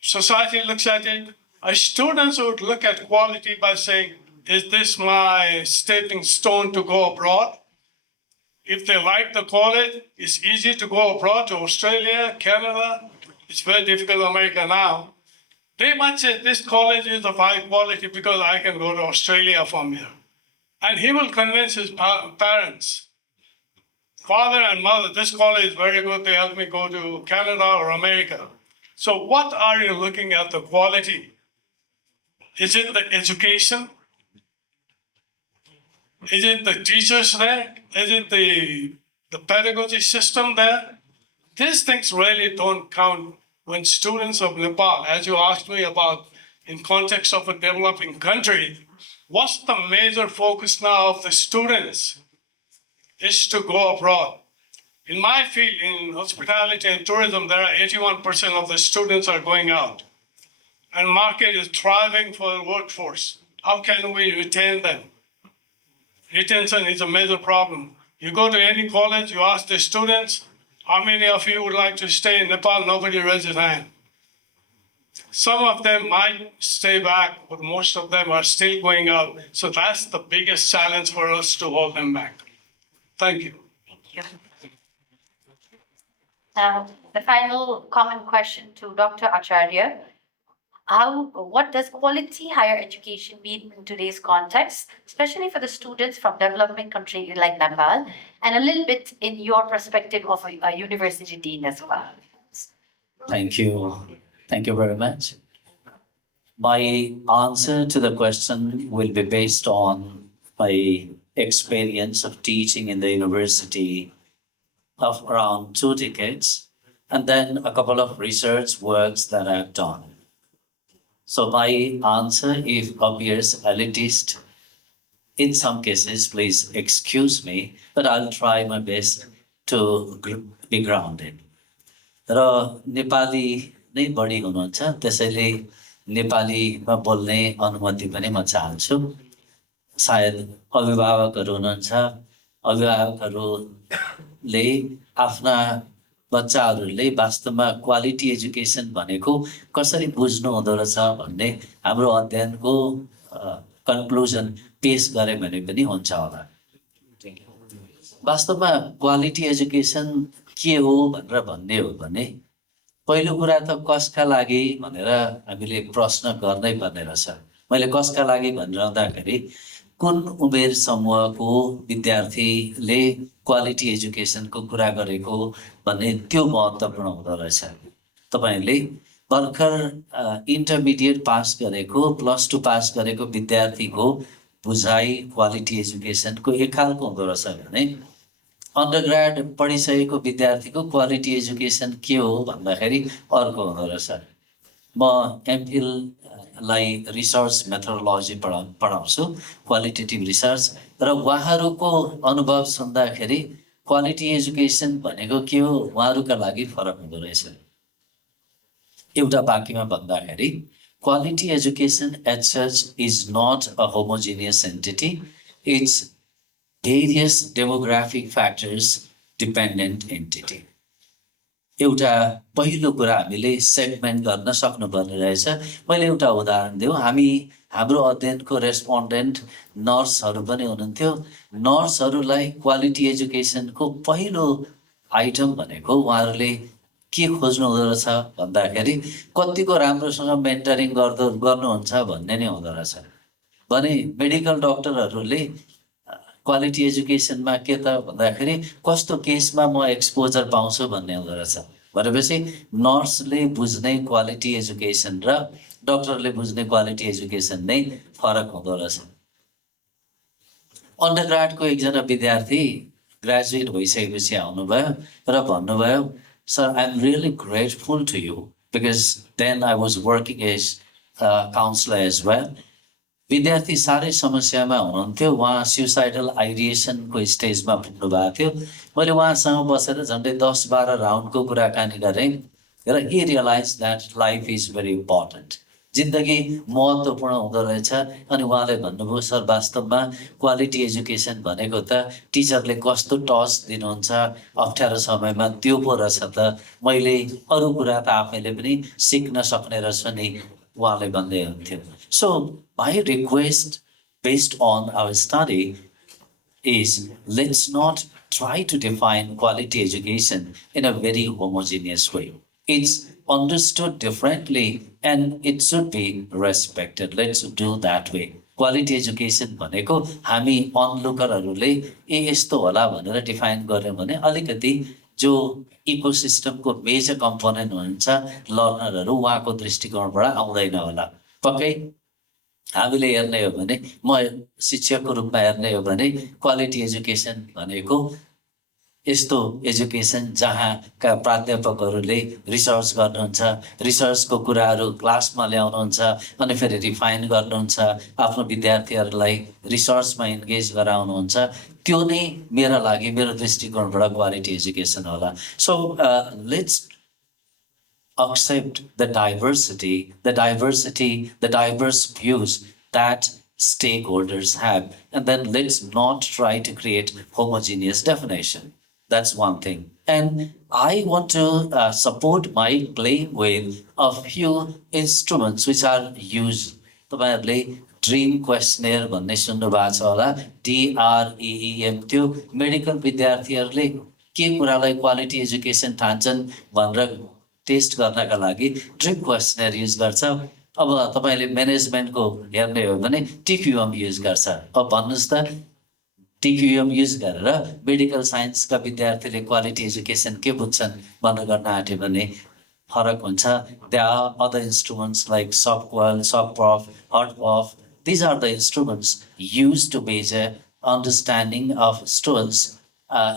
society looks at it. Students would look at quality by saying, is this my stepping stone to go abroad? If they like the college, it's easy to go abroad to Australia, Canada. It's very difficult in America now. They might say this college is of high quality because I can go to Australia from here. And he will convince his parents, father and mother, this college is very good. They help me go to Canada or America. So what are you looking at the quality? Is it the education? Is it the teachers there? Is it the pedagogy system there? These things really don't count when students of Nepal, as you asked me about in context of a developing country, what's the major focus now of the students is to go abroad. In my field, in hospitality and tourism, there are 81% of the students are going out. And market is thriving for the workforce. How can we retain them? Retention is a major problem. You go to any college, you ask the students, how many of you would like to stay in Nepal? Nobody raises hand. Some of them might stay back, but most of them are still going out. So that's the biggest challenge for us to hold them back. Thank you. Now, the final common question to Dr. Acharya. What does quality higher education mean in today's context, especially for the students from developing countries like Nepal, and a little bit in your perspective of a university dean as well? Thank you. Thank you very much. My answer to the question will be based on my experience of teaching in the university of around 2 decades, and then a couple of research works that I've done. So my answer, if appears elitist, in some cases, please excuse me, but I'll try my best to be grounded. र नेपाली नै बढी हुनुहुन्छ, त्यसैले नेपालीमा बोल्ने अनुमति पनि म चाहन्छु. सायद अभिभावकहरू हुनुहुन्छ, अभिभावकहरूले आफ्ना बच्चाहरूले वास्तवमा क्वालिटी एजुकेसन भनेको कसरी बुझ्नु हुँदो रहेछ भन्ने हाम्रो अध्ययनको कन्क्लुजन पेश गरे भने पनि हुन्छ होला. वास्तवमा क्वालिटी एजुकेसन के हो भनेर भन्ने हो भने पहिलो कुरा त कसका लागि भनेर हामीले प्रश्न गर्नै पर्ने रहेछ. मैले कसका लागि भनिरहँदाखेरि कुन उमेर समूहको विद्यार्थीले क्वालिटी एजुकेसनको कुरा गरेको भन्ने त्यो महत्त्वपूर्ण हुँदो रहेछ. तपाईहरूले भर्खर इन्टरमिडिएट पास गरेको, +2 पास गरेको विद्यार्थीको बुझाइ क्वालिटी एजुकेसनको एक खालको हुँदो रहेछ भने अन्डरग्रेड पढिसकेको विद्यार्थीको क्वालिटी एजुकेसन के हो भन्दाखेरि अर्को हुँदो रहेछ. म एमफिललाई रिसर्च मेथोडोलोजी पढाउँछु, क्वालिटेटिभ रिसर्च, र उहाँहरूको अनुभव सुन्दाखेरि क्वालिटी एजुकेसन भनेको के हो उहाँहरूका लागि फरक हुँदो रहेछ. एउटा वाक्यमा भन्दाखेरि quality education as such is not a homogeneous entity, it's various demographic factors dependent entity. एउटा पहिलो कुरा हामीले सेगमेन्ट गर्न सक्नुपर्ने रहेछ. मैले एउटा उदाहरण दिउँ. हाम्रो अध्ययनको रेस्पोन्डेन्ट नर्सहरू पनि हुनुहुन्थ्यो. नर्सहरूलाई क्वालिटी एजुकेसनको पहिलो आइटम भनेको उहाँहरूले के खोज्नु हुँदो रहेछ भन्दाखेरि कतिको राम्रोसँग मेन्टरिङ गर्नुहुन्छ भन्ने नै हुँदो रहेछ. भने मेडिकल डक्टरहरूले क्वालिटी एजुकेसनमा के त भन्दाखेरि कस्तो केसमा म एक्सपोजर पाउँछु भन्ने हुँदो रहेछ. भनेपछि नर्सले बुझ्ने क्वालिटी एजुकेसन र डक्टरले बुझ्ने क्वालिटी एजुकेसन नै फरक हुँदो रहेछ. अन्डरग्राडको एकजना विद्यार्थी ग्रेजुएट भइसकेपछि आउनुभयो र भन्नुभयो, sir I am really grateful to you because then I was working as counsellor as well. विद्यार्थी साह्रै समस्यामा हुनुहुन्थ्यो. उहाँ सुसाइडल आइडिएसनको स्टेजमा पुग्नु भएको थियो. मैले उहाँसँग बसेर झन्डै 10-12 राउन्डको कुराकानी गरेँ र he realized that life is very important. जिन्दगी महत्त्वपूर्ण हुँदो रहेछ. अनि उहाँले भन्नुभयो, सर वास्तवमा क्वालिटी एजुकेसन भनेको त टिचरले कस्तो टच दिनुहुन्छ अप्ठ्यारो समयमा त्यो पो रहेछ त, मैले अरू कुरा त आफैले पनि सिक्न सक्ने रहेछ नि उहाँले भन्दै हुन्थ्यो. So my request based on our study is let's not try to define quality education in a very homogeneous way. It's understood differently and it should be respected. Let's do that way. Quality education भनेको हामी अनलुकरहरूले यस्तो होला भनेर define गर्यौँ भने अलिकति जो इकोसिस्टमको major component हुन्छ लर्नरहरू उहाँको दृष्टिकोणबाट आउँदैन होला। पक्कै हामीले हेर्ने हो भने म शिक्षकको रूपमा हेर्ने हो भने क्वालिटी एजुकेसन भनेको यस्तो एजुकेसन जहाँका प्राध्यापकहरूले रिसर्च गर्नुहुन्छ, रिसर्चको कुराहरू क्लासमा ल्याउनुहुन्छ अनि फेरि रिफाइन गर्नुहुन्छ, आफ्नो विद्यार्थीहरूलाई रिसर्चमा इन्गेज गराउनुहुन्छ। त्यो नै मेरो लागि मेरो दृष्टिकोणबाट क्वालिटी एजुकेसन होला। So let's accept the diversity, the diverse views that stakeholders have, and then let's not try to create homogeneous definition. That's one thing. And I want to support my playing with a few instruments which are used. तपाईँहरूले dream क्वेसनेयर भन्ने सुन्नु भएको छ होला, DREEM। त्यो medical विद्यार्थीहरूले के कुरालाई क्वालिटी एजुकेसन ठान्छन् भनेर टेस्ट गर्नका लागि ड्रिम क्वेसनेयर युज गर्छ। अब तपाईँले म्यानेजमेन्टको हेर्ने हो भने TQM युज गर्छ। अब भन्नुहोस् त TQM युज गरेर मेडिकल साइन्सका विद्यार्थीले क्वालिटी एजुकेसन के बुझ्छन् भनेर गर्न आँट्यो भने फरक हुन्छ। There are other instruments like SOPQual, SOPPROF, HotProf. These are the instruments used to measure understanding of students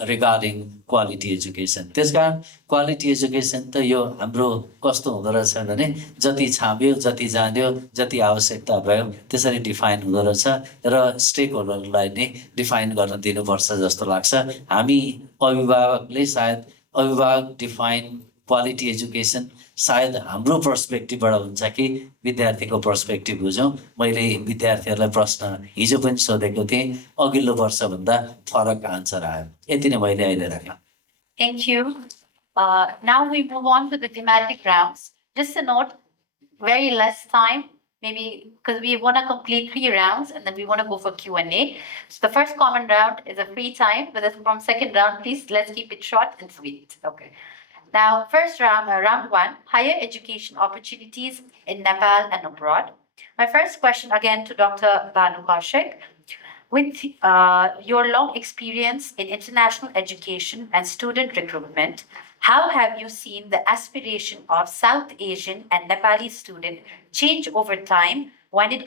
regarding quality education. त्यसकारण क्वालिटी एजुकेसन त यो हाम्रो कस्तो हुँदो रहेछ भने जति छाम्यो, जति जान्यो, जति आवश्यकता भयो त्यसरी डिफाइन हुँदो रहेछ र स्टेक होल्डरलाई नै डिफाइन गर्न दिनुपर्छ जस्तो लाग्छ। हामी अभिभावकले सायद अभिभावक डिफाइन क्वालिटी एजुकेसन सायद हाम्रो पर्सपेक्टिभबाट हुन्छ कि विद्यार्थीको पर्सपेक्टिभ बुझौँ। मैले विद्यार्थीहरूलाई प्रश्न हिजो पनि सोधेको थिएँ, अघिल्लो वर्षभन्दा फरक आन्सर आयो। यति नै मैले अहिले राखेँ। Thank you. Now we move on to the thematic rounds. Just a note, very less time, maybe because we want to complete 3 rounds and then we want to go for Q&A. So the first common round is a free time, but from second round, please let's keep it short and sweet. Okay. Now, first round, round 1, higher education opportunities in Nepal and abroad. My first question again to Dr. Banu Kaushik. With your long experience in international education and student recruitment, how have you seen the aspiration of South Asian and Nepali students change over time when it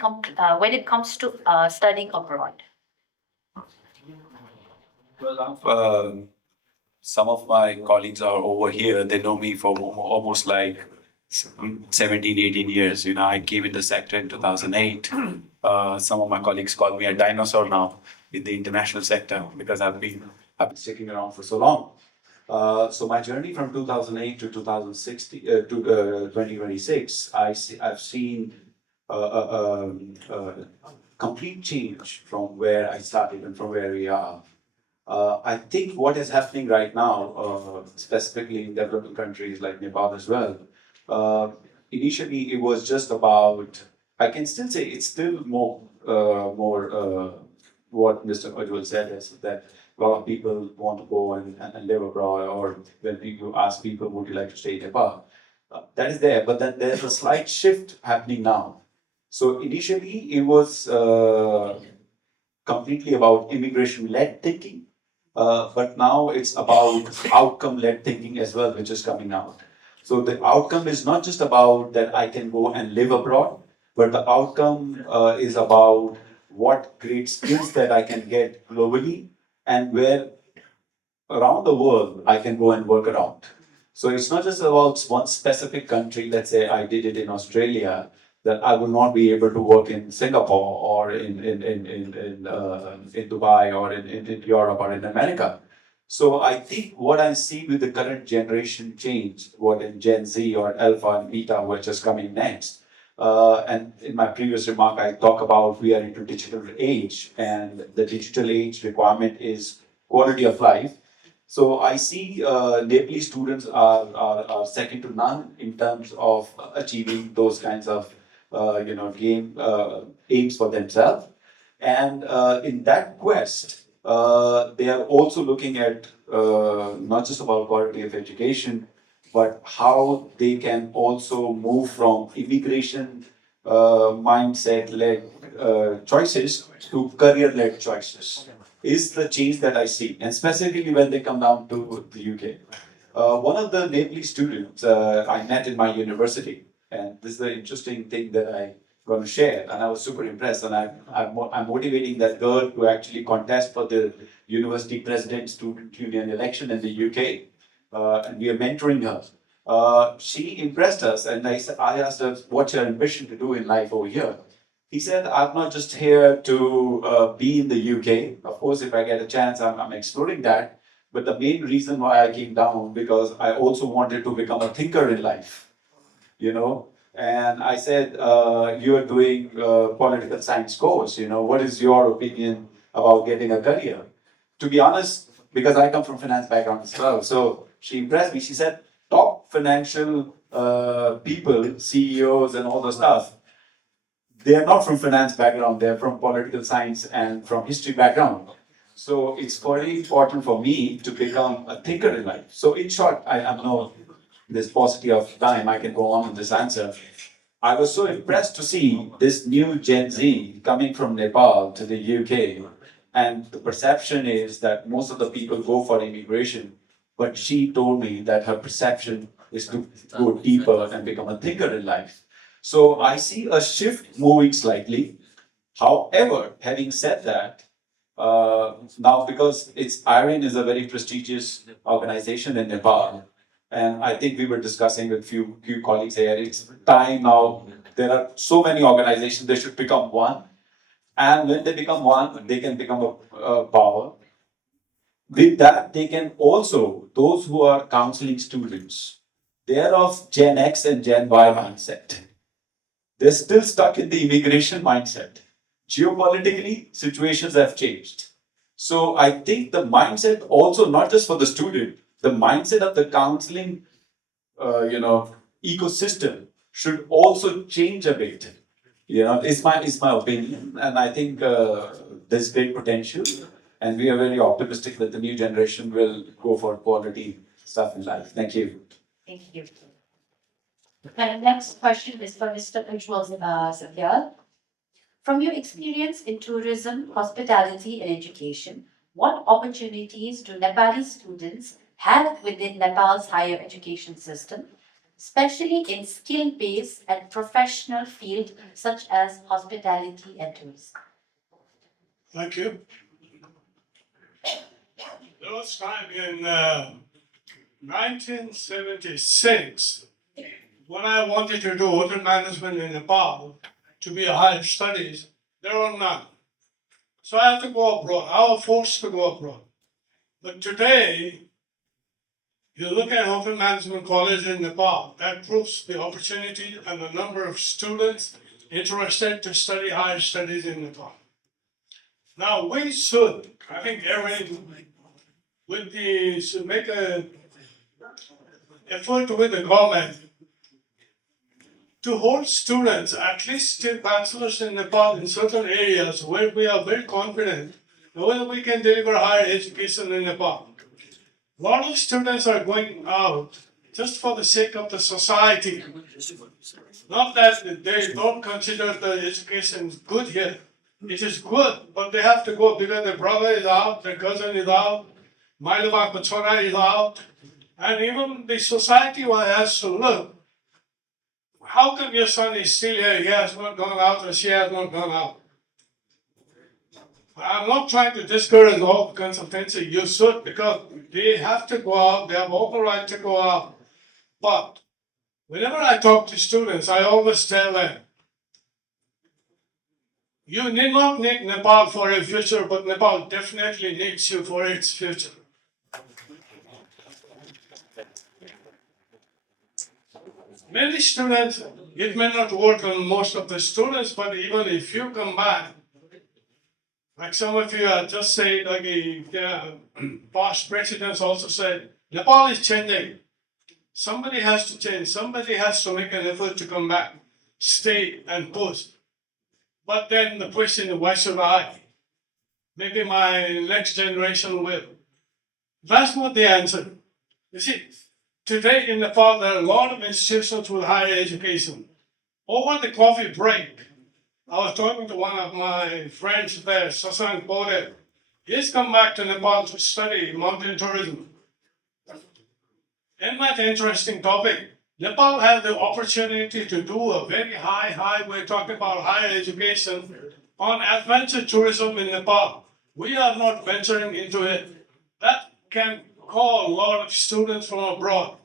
comes to studying abroad? Well, some of my colleagues are over here. They know me for almost like 17, 18 years. You know, I came in the sector in 2008. Some of my colleagues call me a dinosaur now in the international sector because I've been sticking around for so long. So my journey from 2008 to 2016 to 2026, I've seen a complete change from where I started and from where we are. I think what is happening right now, specifically in developing countries like Nepal as well, initially it was just about, I can still say it's still more what Mr. Ujjwal said is that a lot of people want to go and live abroad, or when you ask people, would you like to stay in Nepal? That is there, but then there's a slight shift happening now. So initially it was completely about immigration-led thinking. But now it's about outcome-led thinking as well, which is coming out. So the outcome is not just about that I can go and live abroad, but the outcome is about what great skills that I can get globally and where around the world I can go and work around. So it's not just about one specific country. Let's say I did it in Australia, that I will not be able to work in Singapore or in Dubai or in Europe or in America. So I think what I see with the current generation change, what in Gen Z or Alpha and Beta, which is coming next, and in my previous remark, I talk about we are into digital age, and the digital age requirement is quality of life. So I see Nepalese students are second to none in terms of achieving those kinds of aims for themselves. And in that quest, they are also looking at not just about quality of education, but how they can also move from immigration mindset-led choices to career-led choices. Is the change that I see, and specifically when they come down to the UK. One of the Nepalese students I met in my university, and this is the interesting thing that I going to share, and I was super impressed, and I'm motivating that girl to actually contest for the university president student union election in the UK, and we are mentoring her. She impressed us, and I asked her, "What's your ambition to do in life over here?" He said, "I'm not just here to be in the UK. Of course, if I get a chance, I'm exploring that. But the main reason why I came down because I also wanted to become a thinker in life, you know." And I said, "You are doing political science course. You know, what is your opinion about getting a career?" To be honest, because I come from finance background as well, so she impressed me. She said, "Top financial people, CEOs, and all the stuff, they are not from finance background, they're from political science and from history background. So it's very important for me to become a thinker in life." So in short, I know this paucity of time, I can go on in this answer. I was so impressed to see this new Gen Z coming from Nepal to the UK. And the perception is that most of the people go for immigration. But she told me that her perception is to go deeper and become a thinker in life. So I see a shift moving slightly. However, having said that, now because IERIN is a very prestigious organization in Nepal, and I think we were discussing with few colleagues here, it's time now. There are so many organizations, they should become one. And when they become one, they can become a power. With that, they can also, those who are counseling students, they are of Gen X and Gen Y mindset. They're still stuck in the immigration mindset. Geopolitically, situations have changed. So I think the mindset also, not just for the student, the mindset of the counseling, ecosystem should also change a bit. It's my opinion, and I think there's great potential, and we are very optimistic that the new generation will go for quality stuff in life. Thank you. Thank you. My next question is for Mr. Ujjwal Satyal. From your experience in tourism, hospitality, and education, what opportunities do Nepali students have within Nepal's higher education system, especially in skill-based and professional fields such as hospitality and tourism? Thank you. There was time in 1976 when I wanted to do hotel management in Nepal to be a higher studies. There were none. So I had to go abroad. I was forced to go abroad. But today, you look at hotel management college in Nepal, that proves the opportunity and the number of students interested to study higher studies in Nepal. Now we should, I think should make an effort with the government to hold students at least till bachelor's in Nepal in certain areas where we are very confident whether we can deliver higher education in Nepal. A lot of students are going out just for the sake of the society. Not that they don't consider the education good here. It is good, but they have to go because their brother is out, their cousin is out, Mailava Pachora is out, and even the society has to look. How come your son is still here? He has not gone out or she has not gone out. I'm not trying to discourage all consultancy. You should, because they have to go out, they have all right to go out. But whenever I talk to students, I always tell them, you need not need Nepal for a future, but Nepal definitely needs you for its future. Many students, it may not work on most of the students, but even if you come back, like some of you have just said, like past presidents also said, Nepal is changing. Somebody has to change. Somebody has to make an effort to come back, stay and push. But then the question is, why should I? maybe my next generation will. That's not the answer. You see, today in Nepal, there are a lot of institutions with higher education. Over the coffee break, I was talking to one of my friends there, Sasan Bode. He's come back to Nepal to study mountain tourism. And that interesting topic. Nepal has the opportunity to do a very high, we're talking about higher education on adventure tourism in Nepal. We are not venturing into it. That can call a lot of students from abroad.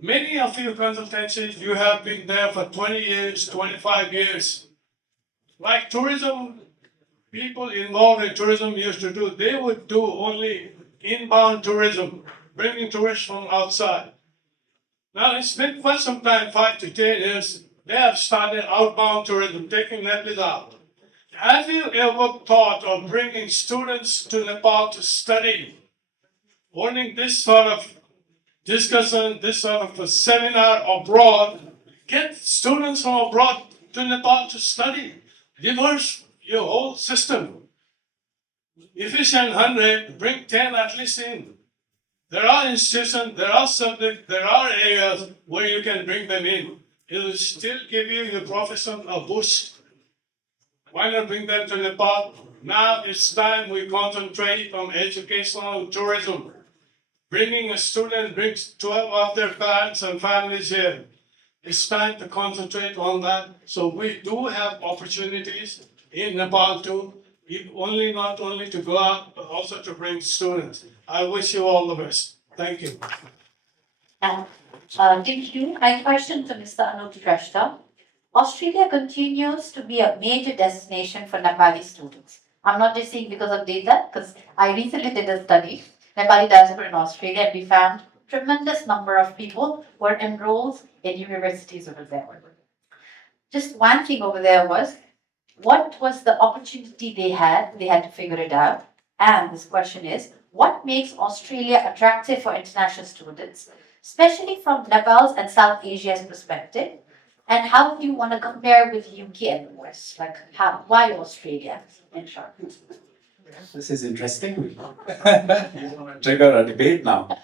Many of you consultancies, you have been there for 20 years, 25 years. Like tourism, people involved in tourism used to do, they would do only inbound tourism, bringing tourists from outside. Now it's been quite some time, 5 to 10 years, they have started outbound tourism, taking Nepalese out. Have you ever thought of bringing students to Nepal to study, holding this sort of discussion, this sort of a seminar abroad, get students from abroad to Nepal to study, reverse your whole system. Efficient 100, bring 10 at least in. There are institutions, there are subjects, there are areas where you can bring them in. It will still give you your profession a boost. Why not bring them to Nepal? Now it's time we concentrate on educational tourism. Bringing a student brings 12 of their parents and families here. It's time to concentrate on that. So we do have opportunities in Nepal too, not only to go out, but also to bring students. I wish you all the best. Thank you. And thank you. My question to Mr. Anup Shrestha. Australia continues to be a major destination for Nepali students. I'm not just saying because of data, because I recently did a study, Nepali diaspora in Australia, and we found tremendous number of people were enrolled in universities over there. Just one thing over there was, what was the opportunity they had? They had to figure it out. And this question is, what makes Australia attractive for international students, especially from Nepal's and South Asia's perspective? And how do you want to compare with UK and the US? Like, why Australia, in short? This is interesting. Trigger a debate now.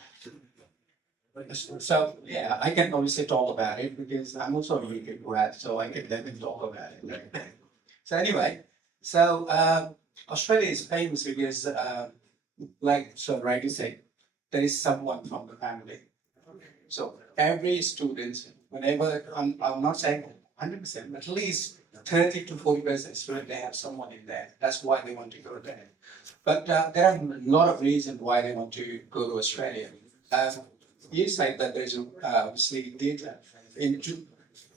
So, yeah, I can obviously talk about it because I'm also a UK grad, so I can let him talk about it. So anyway, Australia is famous because, like so rightly said, there is someone from the family. So every student, whenever, I'm not saying 100%, but at least 30 to 40% student, they have someone in there. That's why they want to go there. But there are a lot of reasons why they want to go to Australia. You said that there's obviously data.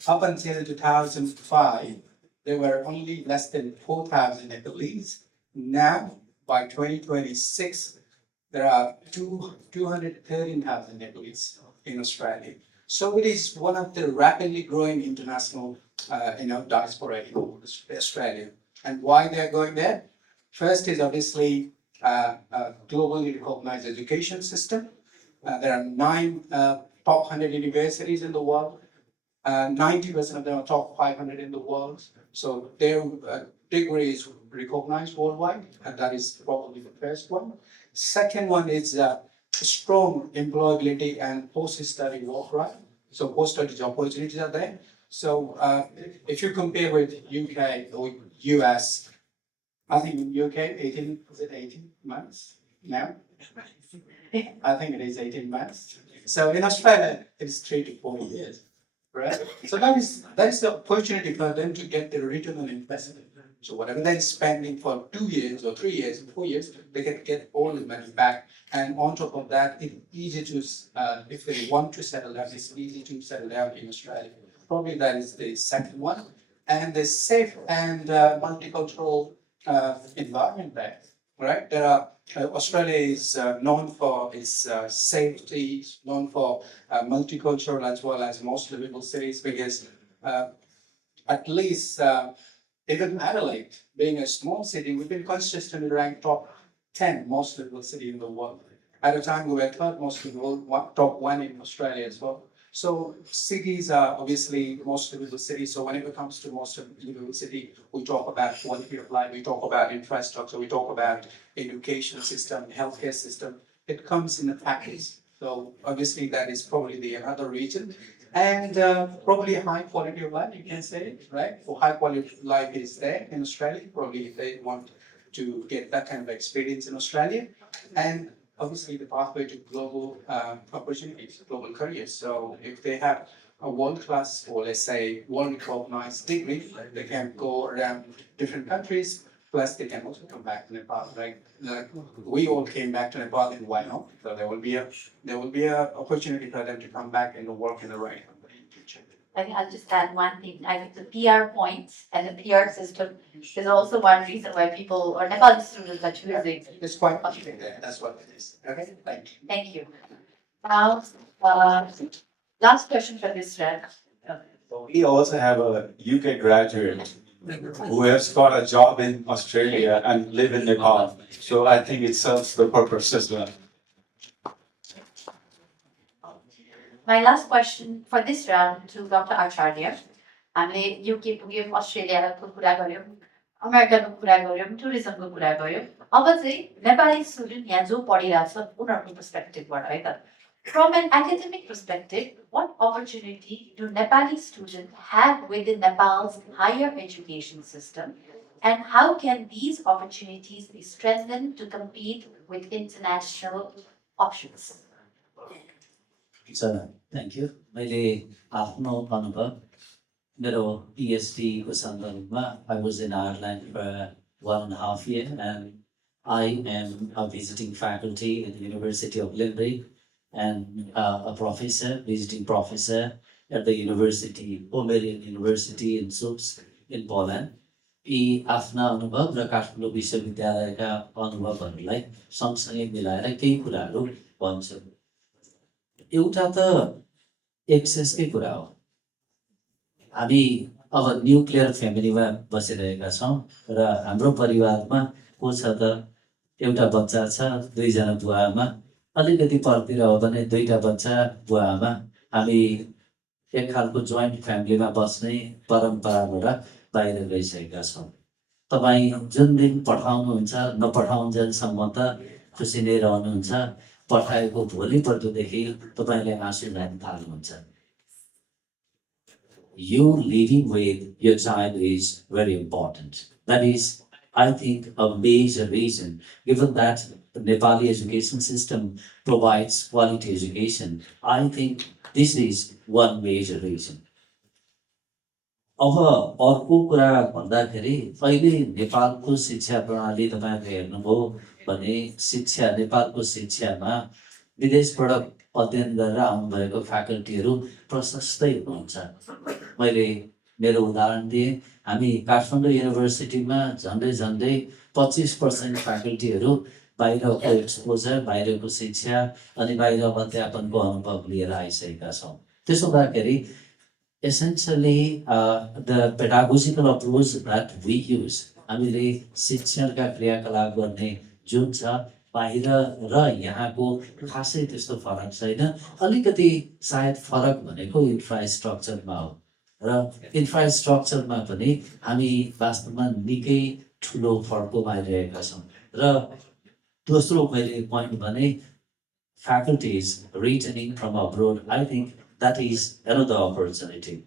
Up until 2005, there were only less than 4,000 Nepalese. Now, by 2026, there are 213,000 Nepalese in Australia. So it is one of the rapidly growing international, diaspora in Australia. And why they're going there? First is obviously a globally recognized education system. There are 9 top 100 universities in the world. 90% of them are top 500 in the world. So their degree is recognized worldwide, and that is probably the first one. Second one is strong employability and post-study work, right? So post-study opportunities are there. So if you compare with UK or US, I think in UK, 18 months now? I think it is 18 months. So in Australia, it is 3 to 4 years, right? So that is the opportunity for them to get the return on investment. So whatever they're spending for 2 years or 3 years, 4 years, they can get all the money back. And on top of that, it's easy to, if they want to settle down, it's easy to settle down in Australia. Probably that is the second one. And the safe and multicultural environment there, right? There are Australia is known for its safety, known for multicultural as well as most livable cities, because at least even Adelaide, being a small city, we've been consistently ranked top 10 most livable city in the world. At a time we were third most livable, top 1 in Australia as well. So cities are obviously most livable cities. So whenever it comes to most livable city, we talk about quality of life, we talk about infrastructure, we talk about education system, healthcare system. It comes in a package. So obviously that is probably the another region. And probably high quality of life, you can say, right? For high quality of life is there in Australia. Probably if they want to get that kind of experience in Australia. And obviously the pathway to global opportunities, global careers. So if they have a world-class or let's say world-recognized degree, they can go around different countries. Plus, they can also come back to Nepal. Like we all came back to Nepal, and why not? So there will be a opportunity for them to come back and work in the right company in future. I think I'll just add one thing. I think the PR points and the PR system is also one reason why people or Nepali students are choosing. It's quite interesting there. That's what it is. Okay, thank you. Thank you. Now, last question for this round. We also have a UK graduate who has got a job in Australia and live in Nepal. So I think it serves the purpose as well. My last question for this round to Dr. Acharya. हामीले UK पुग्यौँ, अस्ट्रेलियाको कुरा गऱ्यौँ, अमेरिकाको कुरा गऱ्यौँ, टुरिज्मको कुरा गऱ्यौँ. अब चाहिँ नेपाली स्टुडेन्ट यहाँ जो पढिरहेछ उनीहरूको पर्सपेक्टिभबाट है त. From an academic perspective, what opportunity do Nepali students have within Nepal's higher education system, and how can these opportunities be strengthened to compete with international options? So, thank you. मैले आफ्नो अनुभव मेरो PhD को सन्दर्भमा I was in Ireland for 1.5 years and I am a visiting faculty at the University of Limerick and a professor, visiting professor at the University, Omerian University in Sups in Poland. यी आफ्ना अनुभव र काठमाडौँ विश्वविद्यालयका अनुभवहरूलाई सँगसँगै मिलाएर केही कुराहरू भन्छु. एउटा त एक्सेसकै कुरा हो. हामी अब न्युक्लियर फ्यामिलीमा बसिरहेका छौँ र हाम्रो परिवारमा को छ त एउटा बच्चा छ, दुईजना बुवाआमा, अलिकति परतिर हो भने दुईटा बच्चा बुवाआमा. हामी एक खालको जोइन्ट फ्यामिलीमा बस्ने परम्पराबाट बाहिर गइसकेका छौँ. तपाईँ जुन दिन पठाउनुहुन्छ नपठाउन्जेलसम्म त खुसी नै रहनुहुन्छ. पठाएको भोलिपल्टदेखि तपाईँले आँसु ल्याउन थाल्नुहुन्छ. You living with your child is very important. That is, I think, a major reason, given that the Nepali education system provides quality education. I think this is one major reason. अब अर्को कुरा भन्दाखेरि अहिले नेपालको शिक्षा प्रणाली तपाईँहरूले हेर्नुभयो भने नेपालको शिक्षामा विदेशबाट अध्ययन गरेर आउनुभएको फ्याकल्टीहरू प्रशस्तै हुनुहुन्छ. मैले मेरो उदाहरण दिएँ. हामी काठमाडौँ युनिभर्सिटीमा झन्डै 25% फ्याकल्टीहरू बाहिरको एक्सपोजर, बाहिरको शिक्षा अनि बाहिर अध्यापनको अनुभव लिएर आइसकेका छौँ. त्यसो हुँदाखेरि essentially the pedagogical approach that we use, हामीले शिक्षणका क्रियाकलाप गर्ने जुन छ बाहिर र यहाँको खासै त्यस्तो फरक छैन. अलिकति सायद फरक भनेको इन्फ्रास्ट्रक्चरमा हो र इन्फ्रास्ट्रक्चरमा पनि हामी वास्तवमा निकै ठुलो फड्को आइरहेका छौँ. र दोस्रो मैले पोइन्ट भने faculties returning from abroad, I think that is another opportunity.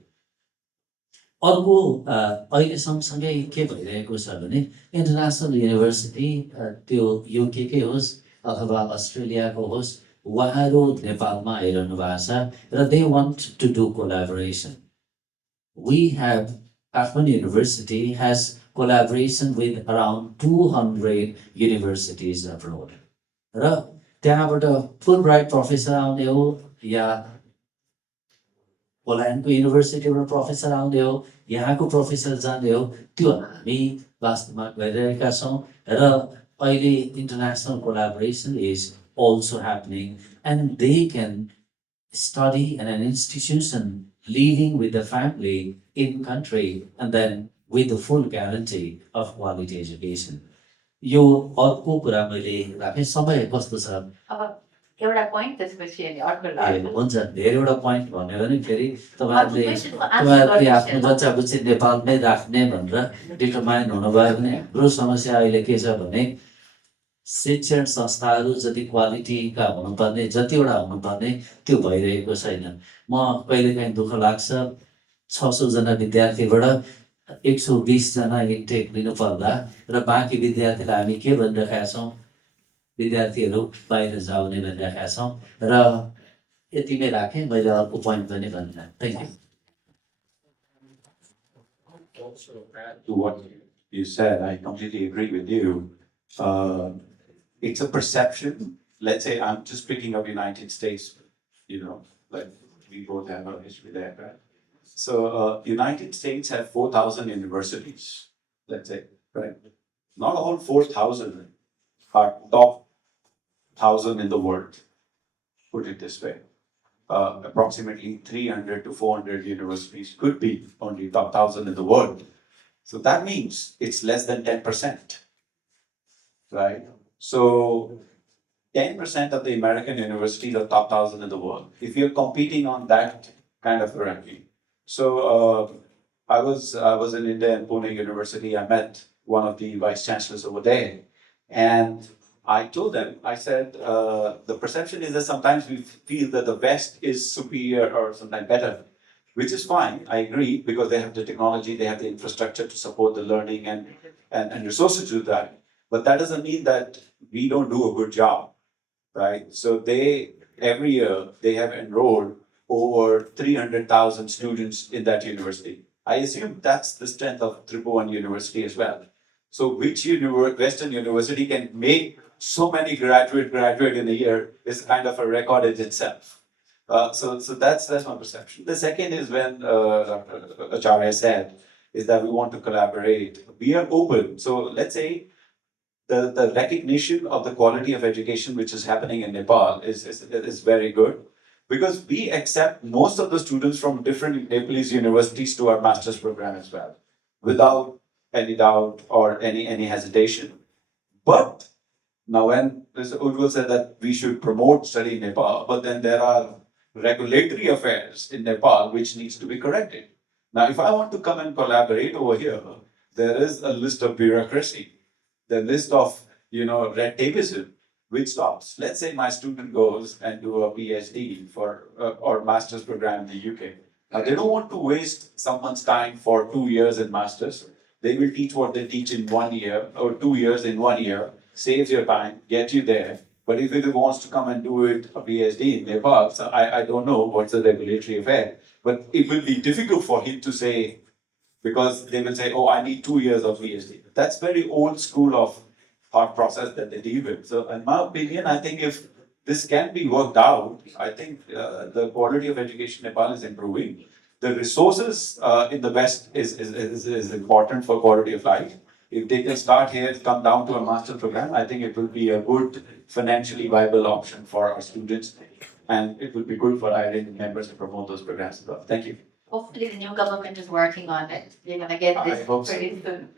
अर्को अहिले सँगसँगै के भइरहेको छ भने इन्टरनेसनल युनिभर्सिटी त्यो युकेकै होस् अथवा अस्ट्रेलियाको होस्, उहाँहरू नेपालमा आइरहनु भएको छ र they want to do collaboration. We have Kathmandu University has collaboration with around 200 universities abroad. र त्यहाँबाट फुलब्राइट प्रोफेसर आउने हो या पोल्यान्डको युनिभर्सिटीबाट प्रोफेसर आउने हो, यहाँको प्रोफेसर जाने हो, त्यो हामी वास्तवमा गरिरहेका छौँ. र अहिले international collaboration is also happening and they can study in an institution living with the family in country and then with the full guarantee of quality education. यो अर्को कुरा मैले राखेँ. समय कस्तो छ? अब एउटा point त्यसपछि अनि अर्को ए, लाग्यो। हुन्छ धेरैवटा पोइन्ट भनेर नि फेरि तपाईँहरूले question को answer तपाईँहरूले आफ्नो गर्नुहोस्। बच्चा बुच्ची नेपालमै राख्ने भनेर डिटरमाइन हुनुभयो भने हाम्रो समस्या अहिले के छ भने शिक्षण संस्थाहरू जति क्वालिटीका हुनुपर्ने जतिवटा हुनुपर्ने त्यो भइरहेको छैन। म कहिलेकाहीँ दुःख लाग्छ 600 जना विद्यार्थीबाट 120 जना इन्टेक लिनुपर्दा र बाँकी विद्यार्थीलाई हामी के भनिरहेका छौँ विद्यार्थीहरू बाहिर जाउने भनिरहेका छौँ र यतिमै राखेँ मैले अर्को पोइन्ट पनि भनिनँ। Thank you. Also add to what you said, I completely agree with you. It's a perception. Let's say I'm just picking up United States, like we both have a history there, right? So United States have 4,000 universities, let's say, right? Not all 4,000 are top 1,000 in the world, put it this way. Approximately 300 to 400 universities could be only top 1,000 in the world. So that means it's less than 10%, right? So 10% of the American universities are top 1,000 in the world. If you're competing on that kind of a ranking. So I was in India in Pune University. I met one of the vice chancellors over there, and I told them, I said, the perception is that sometimes we feel that the West is superior or sometimes better, which is fine. I agree, because they have the technology, they have the infrastructure to support the learning and resources to do that. But that doesn't mean that we don't do a good job, right? So every year, they have enrolled over 300,000 students in that university. I assume that's the strength of Triphuvan University as well. So which Western university can make so many graduate in a year is kind of a record in itself. So that's my perception. The second is when Dr. Acharya said is that we want to collaborate. We are open. So let's say the recognition of the quality of education which is happening in Nepal is very good, because we accept most of the students from different Nepalese universities to our master's program as well, without any doubt or any hesitation. But now when Mr. Ujjwal said that we should promote study in Nepal, but then there are regulatory affairs in Nepal which needs to be corrected. Now, if I want to come and collaborate over here, there is a list of bureaucracy, the list of red tapeism, which stops. Let's say my student goes and do a PhD or master's program in the UK. Now, they don't want to waste someone's time for 2 years in masters. They will teach what they teach in 1 year or 2 years in 1 year, saves your time, get you there. But if he wants to come and do it a PhD in Nepal, so I don't know what's the regulatory affair, but it will be difficult for him to say, because they will say, oh, I need 2 years of PhD. That's very old school of thought process that they deal with. So in my opinion, I think if this can be worked out, I think the quality of education in Nepal is improving. The resources in the West is important for quality of life. If they can start here, come down to a master program, I think it will be a good financially viable option for our students, and it will be good for IERIN members to promote those programs as well. Thank you. Hopefully the new government is working on it. You're gonna get I this hope so. pretty soon.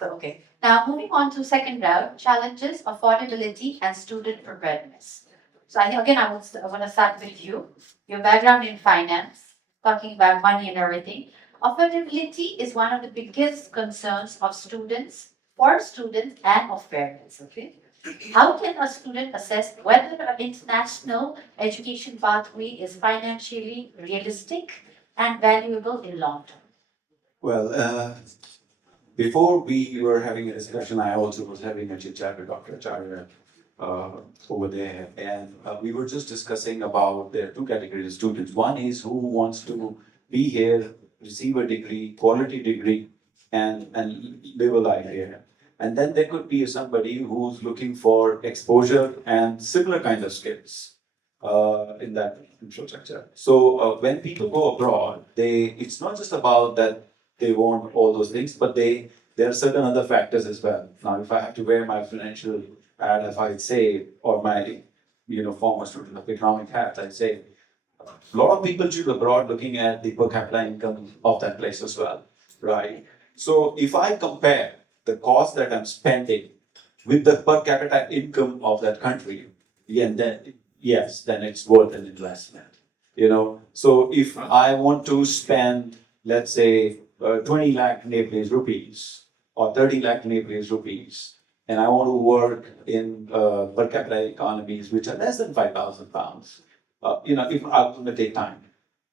So, okay. Now, moving on to second round, challenges, affordability, and student preparedness. So I want to start with you. Your background in finance, talking about money and everything. Affordability is one of the biggest concerns of students, for students, and of parents, okay? How can a student assess whether an international education pathway is financially realistic and valuable in long term? Well, before we were having a discussion, I also was having a chit chat with Dr. Acharya over there, and we were just discussing about there are two categories of students. One is who wants to be here, receive a degree, quality degree, and live a life here. And then there could be somebody who's looking for exposure and similar kind of skills in that infrastructure. So when people go abroad, it's not just about that they want all those things, but there are certain other factors as well. Now, if I have to wear my financial hat, if I say, or my former student of economic hat, I'd say a lot of people choose abroad looking at the per capita income of that place as well, right? So if I compare the cost that I'm spending with the per capita income of that country, and then yes, then it's worth an investment. So if I want to spend, let's say, 20 lakh Nepalese rupees or 30 lakh Nepalese rupees, and I want to work in per capita economies which are less than 5,000 pounds, if I'm going to take time.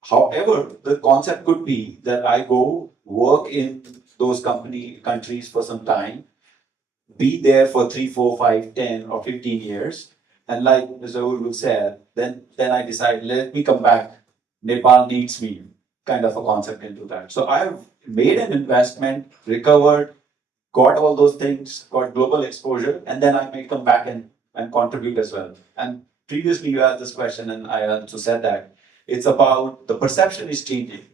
However, the concept could be that I go work in those countries for some time, be there for 3, 4, 5, 10, or 15 years. And like Mr. Urdu said, then I decide, let me come back. Nepal needs me, kind of a concept into that. So I've made an investment, recovered, got all those things, got global exposure, and then I may come back and contribute as well. And previously you asked this question, and I also said that it's about the perception is changing.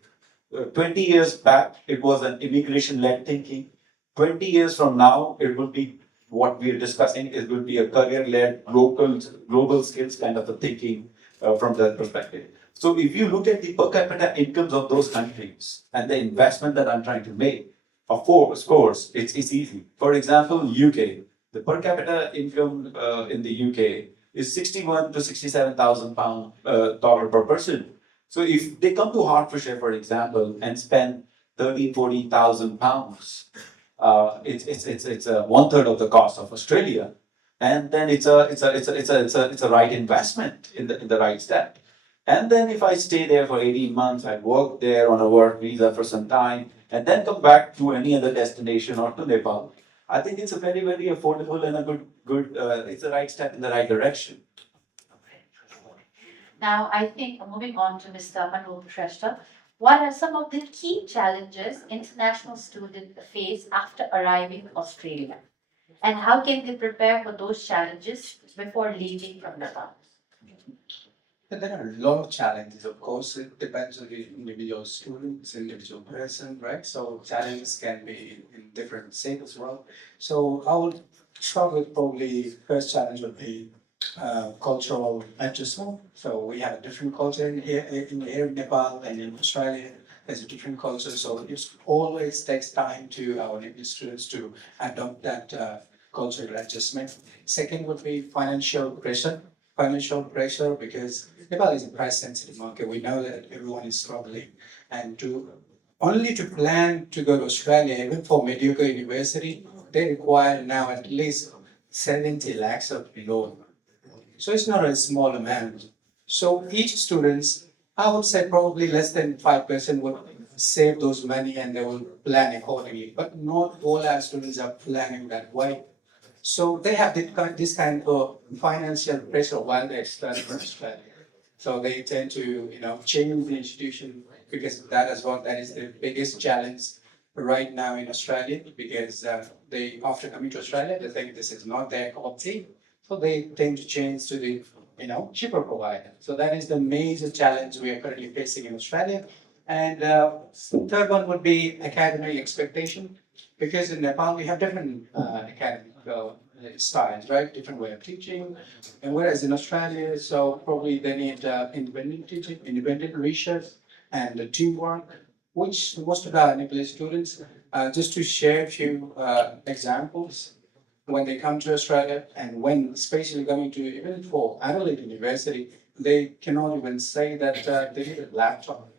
20 years back, it was an immigration led thinking. 20 years from now, it will be what we're discussing, it will be a career led, global skills kind of a thinking from that perspective. So if you look at the per capita incomes of those countries and the investment that I'm trying to make, of course, it's easy. For example, UK, the per capita income in the UK is 61 to 67,000 pound dollar per person. So if they come to Hertfordshire, for example, and spend 13, 14,000 pounds, it's a one third of the cost of Australia, and then it's a right investment in the right step. And then if I stay there for 18 months, I work there on a work visa for some time, and then come back to any other destination or to Nepal, I think it's a very, very affordable and a good it's the right step in the right direction. Now, I think moving on to Mr. Anup Shrestha, what are some of the key challenges international students face after arriving in Australia? And how can they prepare for those challenges before leaving from Nepal? But there are a lot of challenges, of course. It depends on the individual students, individual person, right? So challenges can be in different states as well. So I will start with probably first challenge would be cultural adjustment. So we have a different culture here in Nepal and in Australia. There's a different culture, so it always takes time to our Nepalese students to adopt that cultural adjustment. Second would be financial pressure. Financial pressure because Nepal is a price-sensitive market. We know that everyone is struggling, and only to plan to go to Australia, even for mediocre university, they require now at least 70 lakhs of loan. So it's not a small amount. So each student, I would say probably less than 5% would save those money and they will plan accordingly. But not all our students are planning that way. So they have this kind of financial pressure while they're studying in Australia. So they tend to, change the institution because that is the biggest challenge right now in Australia because they after coming to Australia they think this is not their cup of tea, so they tend to change to the cheaper provider. So that is the major challenge we are currently facing in Australia. And third one would be academic expectation because in Nepal we have different academic styles, right? Different way of teaching, and whereas in Australia, so probably they need independent teaching, independent research, and teamwork, which most of our Nepalese students, just to share a few examples, when they come to Australia and when especially coming to even for Adelaide University, they cannot even say that they need a laptop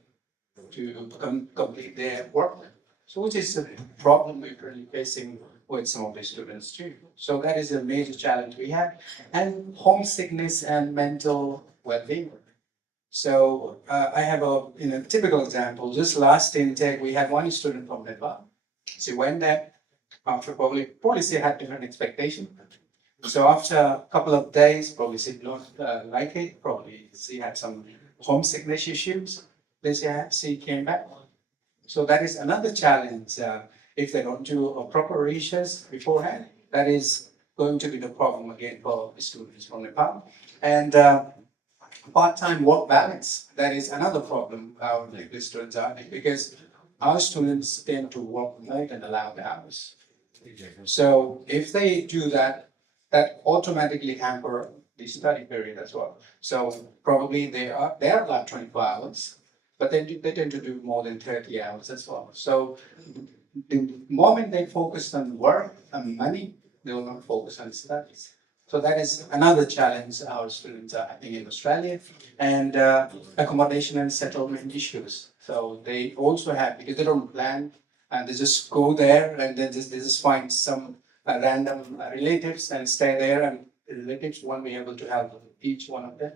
to complete their work. So which is a problem we're currently facing with some of the students too. So that is a major challenge we have. And homesickness and mental well-being. So I have a typical example. Just last intake, we had one student from Nepal. She went there after probably she had different expectation. So after a couple of days, probably she did not like it. Probably she had some homesickness issues. Then she came back. So that is another challenge. If they don't do a proper research beforehand, that is going to be the problem again for the students from Nepal. And part-time work balance, that is another problem our Nepalese students are having because our students tend to work late and allowed hours. So if they do that, that automatically hamper the study period as well. So probably they are allowed 24 hours, but they tend to do more than 30 hours as well. So the moment they focus on work and money, they will not focus on studies. So that is another challenge our students are having in Australia, and accommodation and settlement issues. So they also have, because they don't plan and they just go there and then they just find some random relatives and stay there, and the relatives won't be able to help each one of them.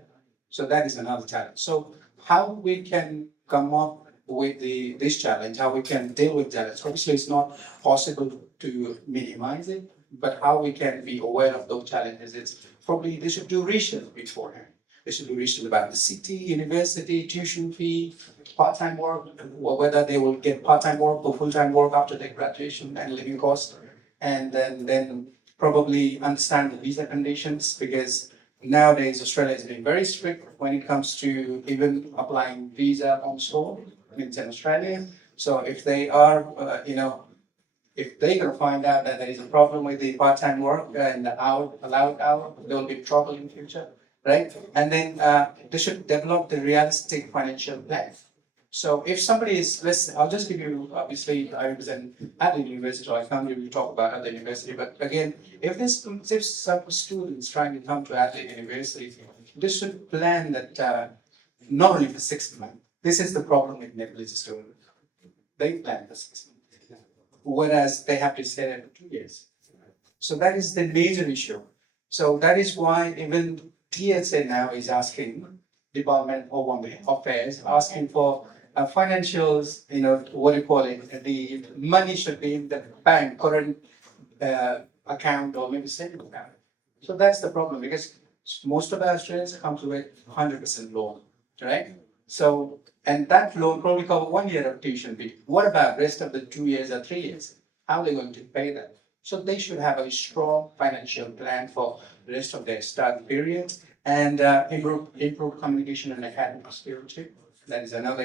So that is another challenge. So how we can come up with this challenge, how we can deal with challenge. Obviously, it's not possible to minimize it, but how we can be aware of those challenges is probably they should do research beforehand. They should do research about the city, university, tuition fee, part-time work, or whether they will get part-time work or full-time work after their graduation, and living costs, and then probably understand the visa conditions, because nowadays Australia is being very strict when it comes to even applying visa on store. It's in Australia. So if they are, if they're gonna find out that there is a problem with the part-time work and the allowed hour, there will be trouble in future, right? And then they should develop the realistic financial plan. So if somebody is, I'll just give you, obviously, I represent at the university, so I can't really talk about at the university, but again, if some students trying to come to Adelaide University, they should plan that not only for 6 months. This is the problem with Nepalese students. They plan for 6 months, whereas they have to stay there for 2 years. So that is the major issue. So that is why even TSA now is asking Department of Home Affairs, asking for financials, what do you call it? The money should be in the bank, current account, or maybe savings account. So that's the problem, because most of our students come to it 100% loan, right? So, and that loan probably cover 1 year of tuition fee. What about rest of the 2 years or 3 years? How are they going to pay that? So they should have a strong financial plan for the rest of their study period, and improve communication and academic skills. That is another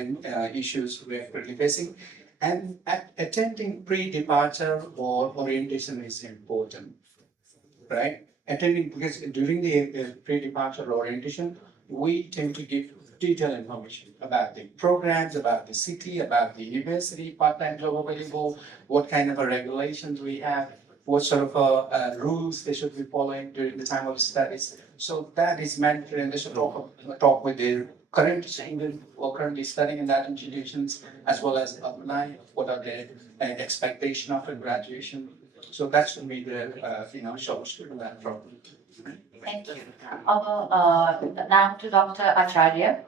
issues we are currently facing. And attending pre-departure or orientation is important, right? Attending, because during the pre-departure orientation, we tend to give detailed information about the programs, about the city, about the university, part-time job available, what kind of regulations we have, what sort of rules they should be following during the time of studies. So that is mandatory, and they should talk with their current students or currently studying in that institutions, as well as apply what are their expectation after graduation. So that should be the short story of that problem. Thank you. Now to Dr. Acharya.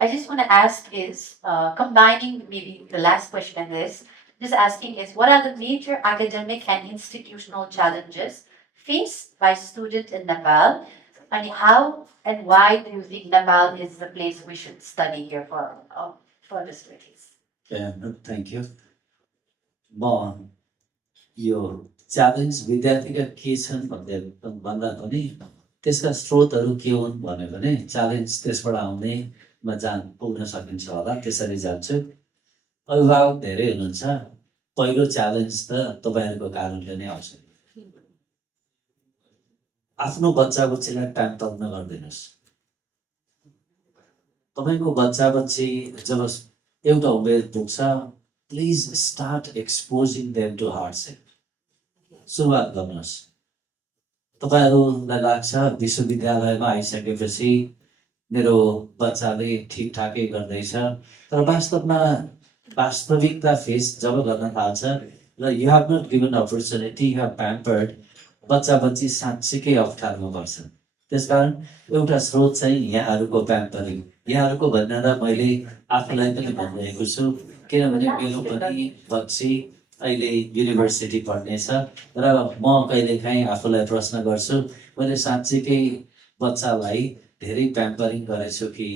I just want to ask is, combining maybe the last question and this, just asking is, what are the major academic and institutional challenges faced by students in Nepal, and how and why do you think Nepal is the place we should study here for further studies? Yeah, thank you. म यो challenge विद्यार्थीका के छन् भन्दा पनि त्यसका स्रोतहरू के हुन् भन्यो भने च्यालेन्ज त्यसबाट आउने पुग्न सकिन्छ होला, त्यसरी जान्छु। अभिभावक धेरै हुनुहुन्छ, पहिलो च्यालेन्ज त तपाईहरुको कारणले नै आउँछ। आफ्नो बच्चा बच्चीलाई टाइम तक नगर्दिनुस्। तपाईको बच्चा बच्ची जब एउटा उमेर पुग्छ, please start exposing them to hardship. सुरुवात गर्नुहोस्। तपाईहरुलाई लाग्छ विश्वविद्यालयमा आइसकेपछि मेरो बच्चाले ठिकठाकै गर्दैछ, तर वास्तविकता फेस जब गर्न थाल्छ र you have not given opportunity, you have pampered, बच्चा बच्ची साँच्चीकै अप्ठ्यारोमा पर्छन्। त्यसकारण एउटा स्रोत चाहिँ यहाँहरूको प्याम्परिङ। यहाँहरूको भन्दा मैले आफूलाई पनि भनिरहेको छु, किनभने मेरो पनि बच्ची अहिले युनिभर्सिटी पढ्नेछ र म कहिलेकाहीँ आफूलाई प्रश्न गर्छु, मैले साँच्चीकै बच्चालाई धेरै प्याम्परिङ गरेछु कि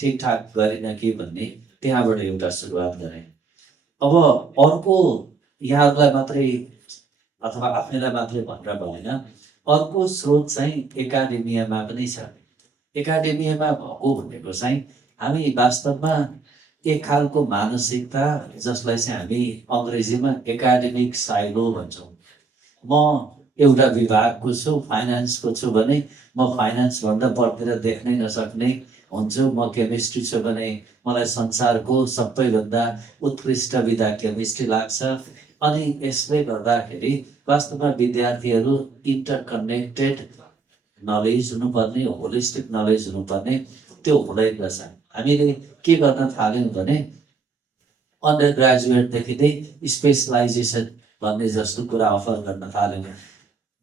ठिकठाक गरिनँ कि भन्ने, त्यहाँबाट एउटा सुरुवात गरेँ। अब अर्को यहाँहरूलाई मात्रै अथवा आफैलाई मात्रै भनेर भएन, अर्को स्रोत चाहिँ एकाडेमियामा पनि छ। एकाडेमियामा भएको भनेको चाहिँ हामी वास्तवमा एक खालको मानसिकता, जसलाई चाहिँ हामी अङ्ग्रेजीमा एकाडेमिक साइलो भन्छौँ। म एउटा विभागको छु, फाइनान्सको छु भने म फाइनान्स भन्दा बढेर देख्नै नसक्ने हुन्छु। म केमिस्ट्री छु भने मलाई संसारको सबैभन्दा उत्कृष्ट विधा केमिस्ट्री लाग्छ। अनि यसले गर्दाखेरि वास्तवमा विद्यार्थीहरू इन्टरकनेक्टेड नलेज हुनुपर्ने, होलिस्टिक नलेज हुनुपर्ने, त्यो हुँदैन रहेछ। हामीले के गर्न थाल्यौँ भने अन्डर ग्रेजुएटदेखि नै स्पेसलाइजेसन भन्ने जस्तो कुरा अफर गर्न थाल्यौँ।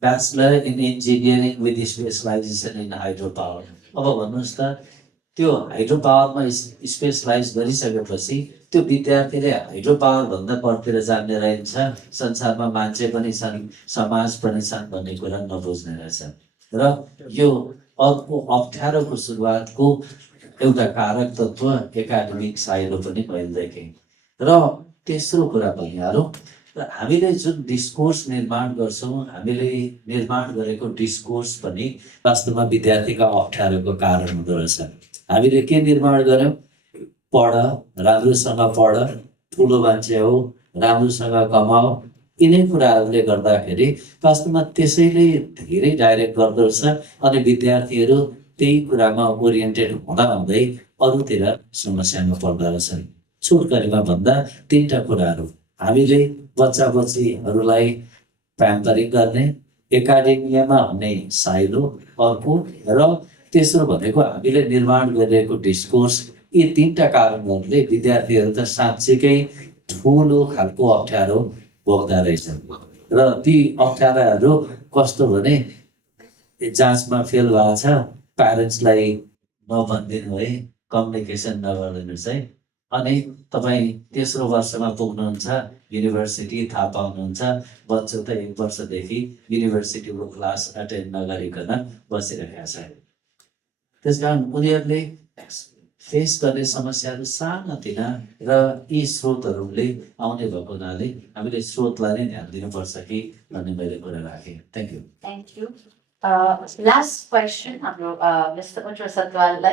Bachelor in engineering with specialization in hydro power. अब भन्नुहोस् त त्यो हाइड्रो पावरमा स्पेसलाइज गरिसकेपछि त्यो विद्यार्थीले हाइड्रो पावरभन्दा परतिर जान्ने रहेछ, संसारमा मान्छे पनि छन्, समाज पनि छन् भन्ने कुरा नबुझ्ने रहेछ। र यो अर्को अप्ठ्यारोको सुरुवातको एउटा कारक तत्त्व एकाडेमिक साइलो पनि मैले देखेँ। र तेस्रो कुरा भनिहालौँ, र हामीले जुन डिस्कोर्स निर्माण गर्छौँ, हामीले निर्माण गरेको डिस्कोर्स पनि वास्तवमा विद्यार्थीका अप्ठ्यारोको कारण हुँदो रहेछ। हामीले के निर्माण गर्यौँ? पढ, राम्रोसँग पढ, ठुलो मान्छे हो, राम्रोसँग कमाऊ, यिनै कुराहरूले गर्दाखेरि वास्तवमा त्यसैले धेरै डाइरेक्ट गर्दो रहेछ। अनि विद्यार्थीहरू त्यही कुरामा ओरिएन्टेड हुँदै अरूतिर समस्यामा पर्दो रहेछन्। छोटकरीमा भन्दा तिनवटा कुराहरू, हामीले बच्चा बच्चीहरूलाई प्याम्परिङ गर्ने, एकाडेमियामा हुने साइलो अर्को, र तेस्रो भनेको हामीले निर्माण गरिरहेको डिस्कोर्स। यी तिनवटा कारणहरूले विद्यार्थीहरू त साँच्चीकै ठुलो खालको अप्ठ्यारो भोग्दा रहेछन्। र ती अप्ठ्याराहरू कस्तो भने जाँचमा फेल भएको छ, प्यारेन्ट्सलाई नभनिदिनु है, कम्युनिकेसन नगरिदिनुहोस् है। अनि तपाईँ तेस्रो वर्षमा पुग्नुहुन्छ, युनिभर्सिटी थाहा पाउनुहुन्छ बच्चो त 1 वर्षदेखि युनिभर्सिटीको क्लास एटेन्ड नगरिकन बसिरहेका छ। त्यसकारण उनीहरूले फेस गर्ने समस्याहरू सानातिना, र यी स्रोतहरूले आउने भएको हुनाले हामीले स्रोतलाई नै ध्यान दिनुपर्छ कि भन्ने मैले कुरा राखेँ। Thank you. Thank you. Last question, Mr. Utra Satwal.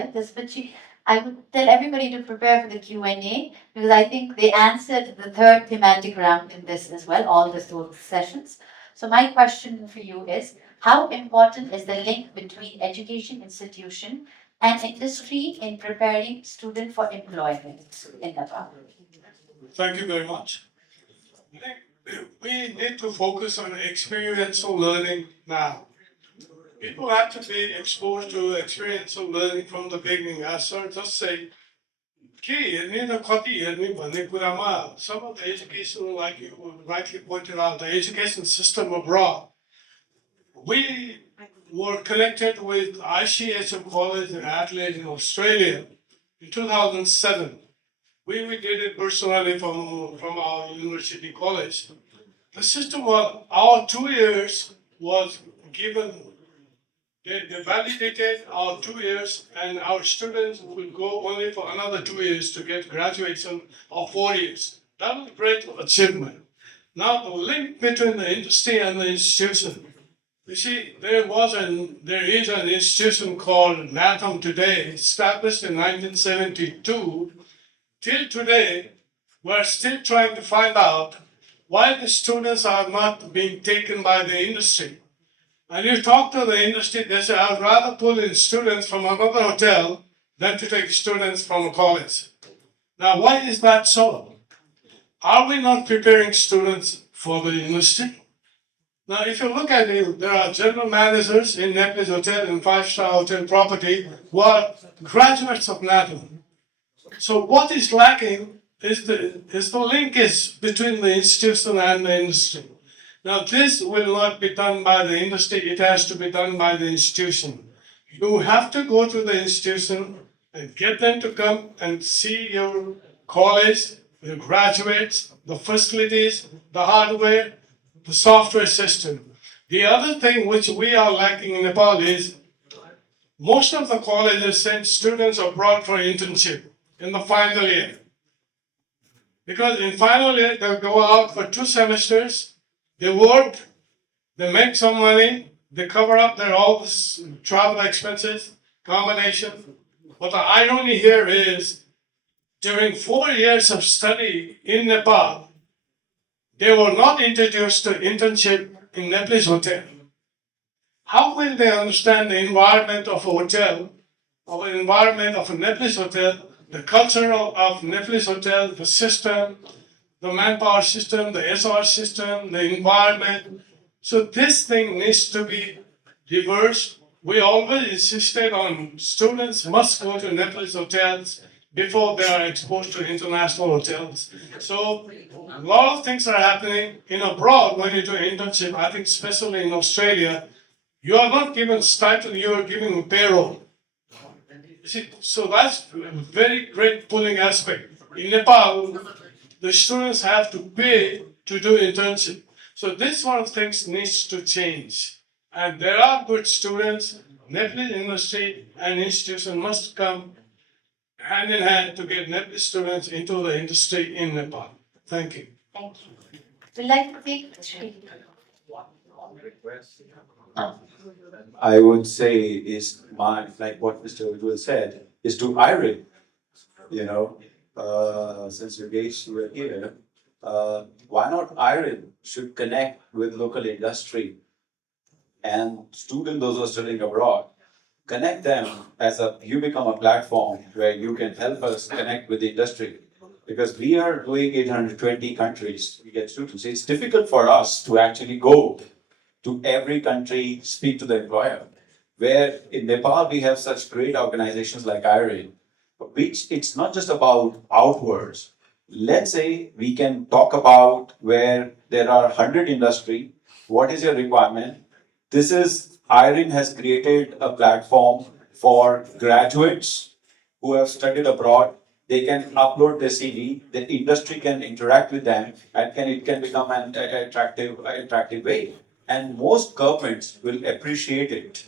I would tell everybody to prepare for the Q&A because I think they answered the third thematic round in this as well, all the sessions. So my question for you is, how important is the link between education institution and industry in preparing students for employment in Nepal? Thank you very much. I think we need to focus on experiential learning now. People have to be exposed to experiential learning from the beginning. As sir just said, some of the education, like you rightly pointed out, the education system abroad, we were connected with ICHM College in Adelaide in Australia in 2007. We did it personally from our university college. The system was, our 2 years was given, they validated our 2 years and our students will go only for another 2 years to get graduation of 4 years. That was a great achievement. Now the link between the industry and the institution. You see, there is an institution called NATAM today, established in 1972. Till today, we're still trying to find out why the students are not being taken by the industry. And you talk to the industry, they say, I'd rather pull in students from another hotel than to take students from a college. Now, why is that so? Are we not preparing students for the industry? Now, if you look at it, there are general managers in Nepalese hotel and five-star hotel property who are graduates of NATAM. So what is lacking is the linkage between the institution and the industry. Now, this will not be done by the industry, it has to be done by the institution. You have to go to the institution and get them to come and see your college, your graduates, the facilities, the hardware, the software system. The other thing which we are lacking in Nepal is most of the colleges send students abroad for internship in the final year. Because in final year, they'll go out for 2 semesters, they work, they make some money, they cover up their all this travel expenses, combination. But the irony here is, during 4 years of study in Nepal, they were not introduced to internship in Nepalese hotel. How will they understand the environment of a hotel, or the environment of a Nepalese hotel, the culture of Nepalese hotel, the system, the manpower system, the SR system, the environment? So this thing needs to be reversed we always insisted on students must go to Nepalese hotels before they are exposed to international hotels. So a lot of things are happening in abroad when you do internship. I think especially in Australia, you are not given stipend, you are given payroll. You see, so that's a very great pulling aspect. In Nepal, the students have to pay to do internship. So this sort of things needs to change. And there are good students, Nepalese industry and institution must come hand in hand to get Nepalese students into the industry in Nepal. Thank you. Thank you. We'd like to take I would say is like what Mr. Ujjwal said, is to IERIN, since you guys were here, why not IERIN should connect with local industry and students those who are studying abroad, connect them you become a platform where you can help us connect with the industry. Because we are doing 820 countries, we get students. It's difficult for us to actually go to every country, speak to the employer. Where in Nepal we have such great organizations like IERIN, which it's not just about outwards. Let's say we can talk about where there are 100 industry, what is your requirement? This is, IERIN has created a platform for graduates who have studied abroad. They can upload their CV, the industry can interact with them, and it can become an attractive way. And most governments will appreciate it,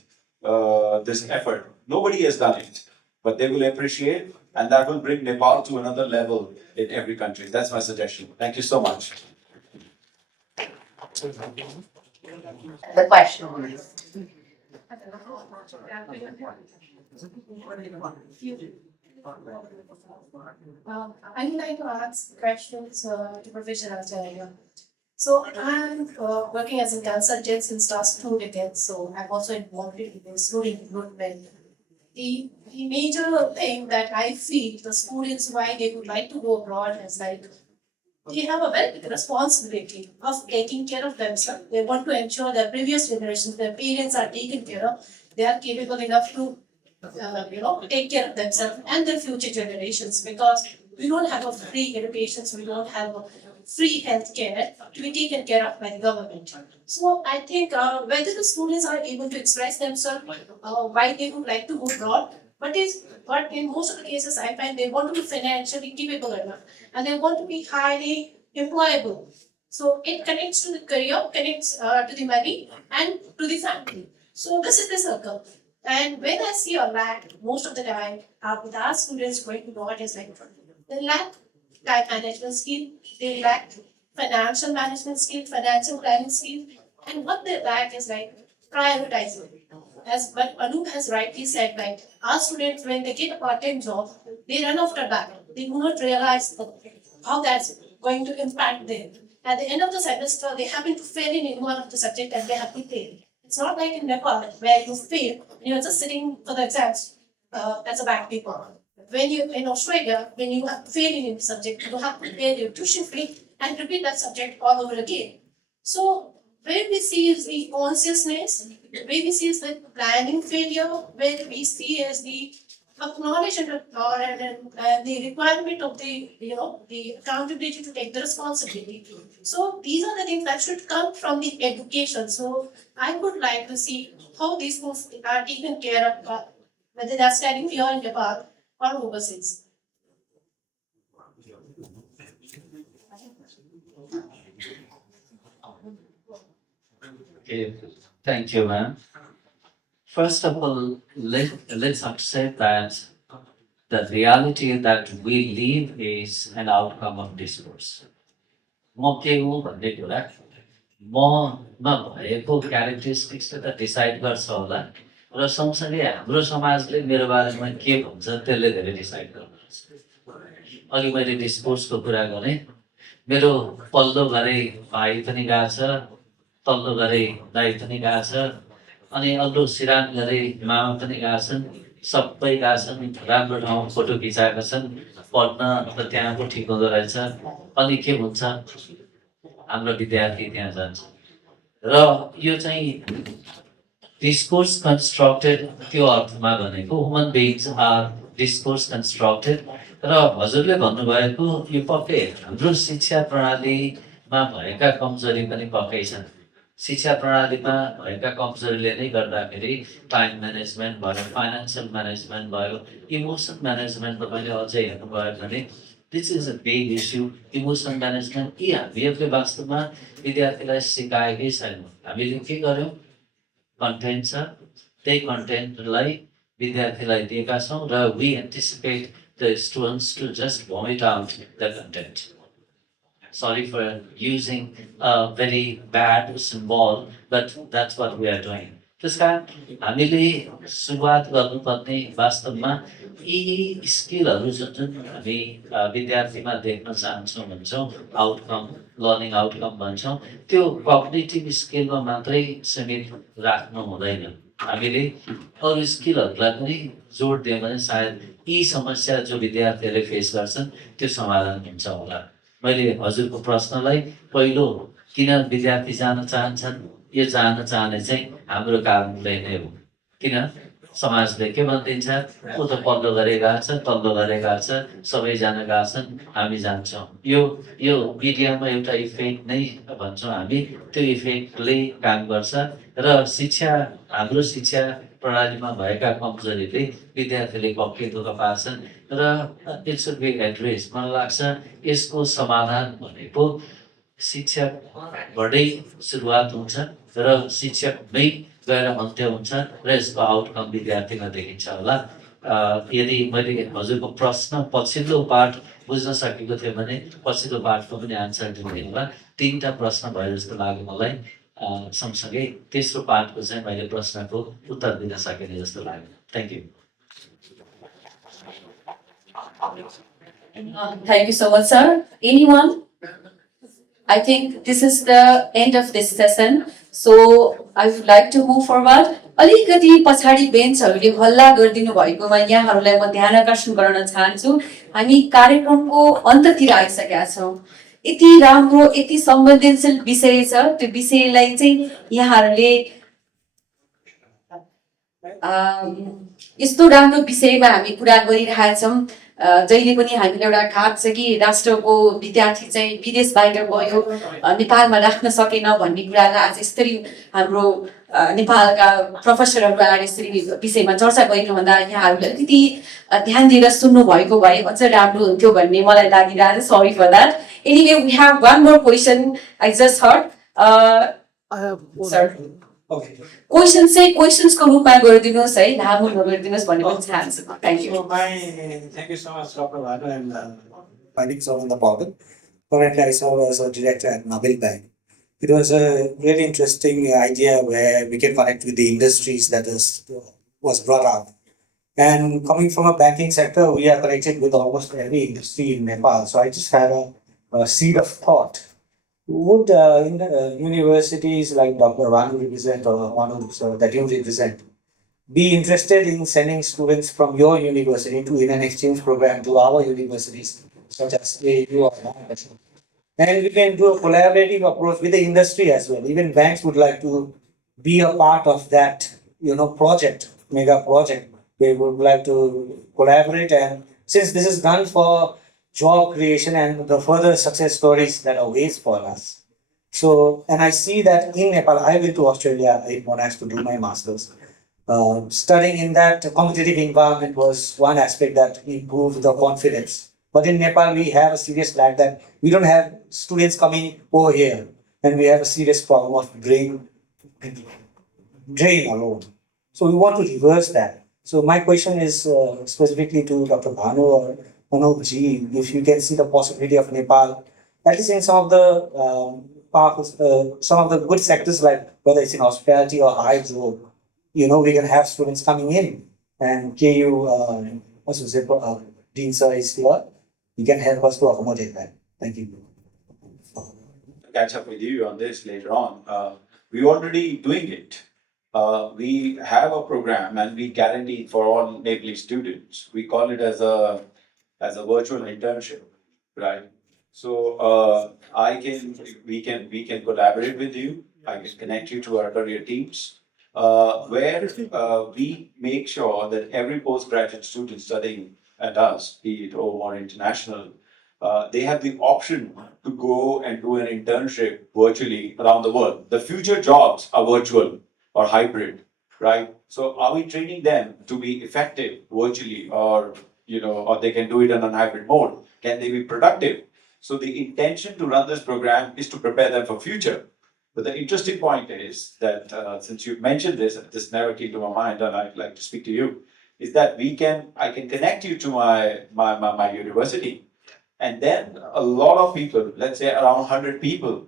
this effort. Nobody has done it, but they will appreciate, and that will bring Nepal to another level in every country. That's my suggestion. Thank you so much. the question. I would like to ask questions to Professor Acharya. So I'm working as a consultant since last 2 decades, so I'm also involved in the student recruitment. The major thing that I feel the students why they would like to go abroad is like they have a very big responsibility of taking care of themselves. They want to ensure their previous generations, their parents are taken care of. They are capable enough to take care of themselves and their future generations, because we don't have a free education, we don't have a free health care to be taken care of by the government. So I think whether the students are able to express themselves, why they would like to go abroad, but in most of the cases I find they want to be financially capable enough and they want to be highly employable. So it connects to the career, connects to the money and to the family. So this is the circle. And when I see a lack, most of the time, with our students going to what is like, they lack time management skill, they lack financial management skill, financial planning skill, and what they lack is like prioritizing. As what Anup has rightly said, like our students, when they get a part-time job, they run after that. They do not realize how that's going to impact them. At the end of the semester, they happen to fail in one of the subjects and they have to fail. It's not like in Nepal where you fail and you're just sitting for the exams as a back paper. When you in Australia, when you have failing in the subject, you have to pay your tuition fee and repeat that subject all over again. So where we see is the consciousness, where we see is the planning failure, where we see is the acknowledgement and the requirement of the accountability to take the responsibility. So these are the things that should come from the education. So I would like to see how these things are taken care of, whether they're studying here in Nepal or overseas. Okay, thank you, ma'am. First of all, let's accept that the reality that we live is an outcome of discourse. म के हो भन्ने कुरा mama भएको क्यारेक्टरिस्टिक्सले त decide गर्छ होला र सँगसँगै हाम्रो समाजले मेरो बारेमा के भन्छ त्यसले धेरै डिसाइड गर्छ। अघि मैले डिस्कोर्सको कुरा गरेँ, मेरो पल्लो घरै भाइ पनि गएको छ, तल्लो घरै दाइ पनि गएको छ, अनि अल्लो सिरान घरै मामा पनि गएको छन्, सबै गएको छन्, राम्रो ठाउँ फोटो खिचाएका छन्, पढ्न त त्यहाँ पो ठिक हुँदो रहेछ। अनि के हुन्छ, हाम्रो विद्यार्थी त्यहाँ जान्छ र यो चाहिँ डिस्कोर्स कन्स्ट्रक्टेड त्यो अर्थमा भनेको human beings are discourse constructed र हजुरले भन्नुभएको यो पक्कै हाम्रो शिक्षा प्रणालीमा भएका कमजोरी पनि पक्कै छन्। शिक्षा प्रणालीमा भएका कमजोरीले नै गर्दाखेरि टाइम म्यानेजमेन्ट भयो, फाइनेन्सियल म्यानेजमेन्ट भयो, इमोसन म्यानेजमेन्ट तपाईँले अझै हेर्नुभयो भने this is a big issue. Emotion management यी हामीहरूले वास्तवमा विद्यार्थीलाई सिकाएकै छैनौँ। हामीले के गर्यौँ, कन्टेन्ट छ, त्यही कन्टेन्टलाई विद्यार्थीलाई दिएका छौँ र we anticipate the students to just vomit out the content. Sorry for using a very bad symbol, but that's what we are doing. त्यस कारण हामीले सुरुवात गर्नुपर्ने वास्तवमा यी स्किलहरू जुन जुन हामी विद्यार्थीमा देख्न चाहन्छौँ भन्छौँ, आउटकम, लर्निङ आउटकम भन्छौँ, त्यो कग्निटिभ स्किलमा मात्रै सीमित राख्नु हुँदैन। हामीले अरू स्किलहरूलाई पनि जोड दियो भने सायद यी समस्या जो विद्यार्थीहरूले फेस गर्छन् त्यो समाधान हुन्छ होला। मैले हजुरको प्रश्नलाई पहिलो किन विद्यार्थी जान चाहन्छन्, यो जान चाहने चाहिँ हाम्रो कारणले नै हो। किन समाजले के भनिदिन्छ, ऊ त पल्लो गरेका छ, तल्लो गरेका छ, सबैजना गएका छन्, हामी जान्छौँ। यो मिडियामा एउटा इफेक्ट नै भन्छौँ हामी, त्यो इफेक्टले काम गर्छ र हाम्रो शिक्षा प्रणालीमा भएका कमजोरीले विद्यार्थीले पक्कै दुःख पार्छन् र इट सुड बी एड्रेस। मलाई लाग्छ यसको समाधान भनेको शिक्षकबाटै सुरुवात हुन्छ र शिक्षकमै गएर अन्त्य हुन्छ र यसको आउटकम विद्यार्थीमा देखिन्छ होला। यदि मैले हजुरको प्रश्न पछिल्लो पार्ट बुझ्न सकेको थिएँ भने पछिल्लो पार्टको पनि आन्सर दिने होला। 3टा प्रश्न भयो जस्तो लाग्यो मलाई। सँगसँगै तेस्रो पार्टको चाहिँ मैले प्रश्नको उत्तर दिन सकिने जस्तो लाग्यो। Thank you. Thank you so much, sir. Anyone? I think this is the end of this session. So I would like to move forward. अलिकति पछाडि बेन्चहरूले हल्ला गरिदिनु भएकोमा यहाँहरूलाई म ध्यान आकर्षण गराउन चाहन्छु। हामी कार्यक्रमको अन्ततिर आइसकेका छौँ। यति राम्रो, यति संवेदनशील विषय छ, त्यो विषयलाई चाहिँ यहाँहरूले यस्तो राम्रो विषयमा हामी कुरा गरिरहेछौँ। जहिले पनि हामीले एउटा घात छ कि राष्ट्रको विद्यार्थी चाहिँ विदेश बाहिर गयो, नेपालमा राख्न सकेन भन्ने कुरालाई आज यसरी हाम्रो नेपालका प्रोफेसरहरू आएर यसरी विषयमा चर्चा गरिनुभन्दा यहाँहरूले अलिकति ध्यान दिएर सुन्नु भएको भए अझ राम्रो हुन्थ्यो भन्ने मलाई लागिरहेको छ। Sorry for that. Anyway, we have one more question I just heard. Sir, question चाहिँ क्वेसन्सको रूपमा गरिदिनुहोस् है, लामो नगरिदिनुहोस् भन्ने पनि चाहन्छु। Thank you. Thank you so much, Dr. Bhanu, and my name is Aarambha Banquet. Currently, I serve as a director at Nepal Bank. It was a really interesting idea where we can connect with the industries that was brought up. And coming from a banking sector, we are connected with almost every industry in Nepal. So I just had a seed of thought. Would universities like Dr. Bhanu represent or Manu that you represent be interested in sending students from your university in an exchange program to our universities, such as AU or NAM? And we can do a collaborative approach with the industry as well. Even banks would like to be a part of that, project, mega project. They would like to collaborate, and since this is done for job creation and the further success stories that awaits for us. So, and I see that in Nepal, I went to Australia in Monash to do my masters. Studying in that competitive environment was one aspect that improved the confidence. But in Nepal, we have a serious lack that we don't have students coming over here, and we have a serious problem of drain alone. So we want to reverse that. So my question is specifically to Dr. Bhanu or Manoj ji, if you can see the possibility of Nepal, at least in some of the some of the good sectors, like whether it's in hospitality or hydro, we can have students coming in, and KU, Dean sir is here. You can help us to accommodate that. Thank you. Catch up with you on this later on. We're already doing it. We have a program and we guarantee it for all Nepalese students. We call it as a virtual internship, right? So we can collaborate with you. I can connect you to our career teams. where we make sure that every postgraduate student studying at us, be it home or international, they have the option to go and do an internship virtually around the world. The future jobs are virtual or hybrid, right? So are we training them to be effective virtually, or or they can do it in a hybrid mode? Can they be productive? So the intention to run this program is to prepare them for future. But the interesting point is that since you've mentioned this never came to my mind, and I'd like to speak to you, is that I can connect you to my university, and then a lot of people, let's say around 100 people,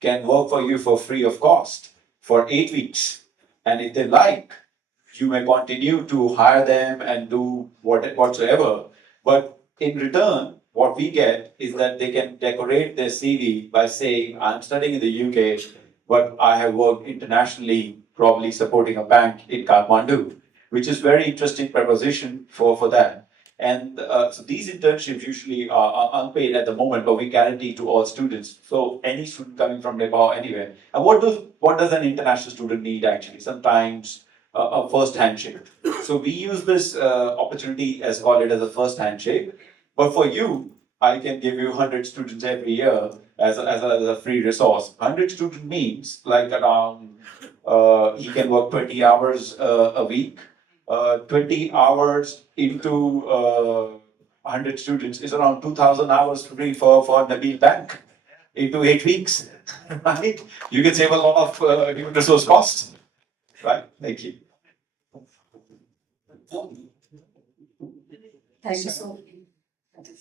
can work for you for free of cost for 8 weeks. And if they like, you may continue to hire them and do whatsoever. But in return, what we get is that they can decorate their CV by saying, I'm studying in the UK, but I have worked internationally, probably supporting a bank in Kathmandu, which is very interesting proposition for that. And so these internships usually are unpaid at the moment, but we guarantee to all students. So any student coming from Nepal, anywhere. And what does an international student need actually? Sometimes a first handshake. So we use this opportunity as call it as a first handshake. But for you, I can give you 100 students every year as a free resource. 100 student means like around he can work 20 hours a week. 20 hours into 100 students is around 2,000 hours free for Nabil Bank into 8 weeks, right? You can save a lot of human resource costs, right? Thank you. Thank you so much.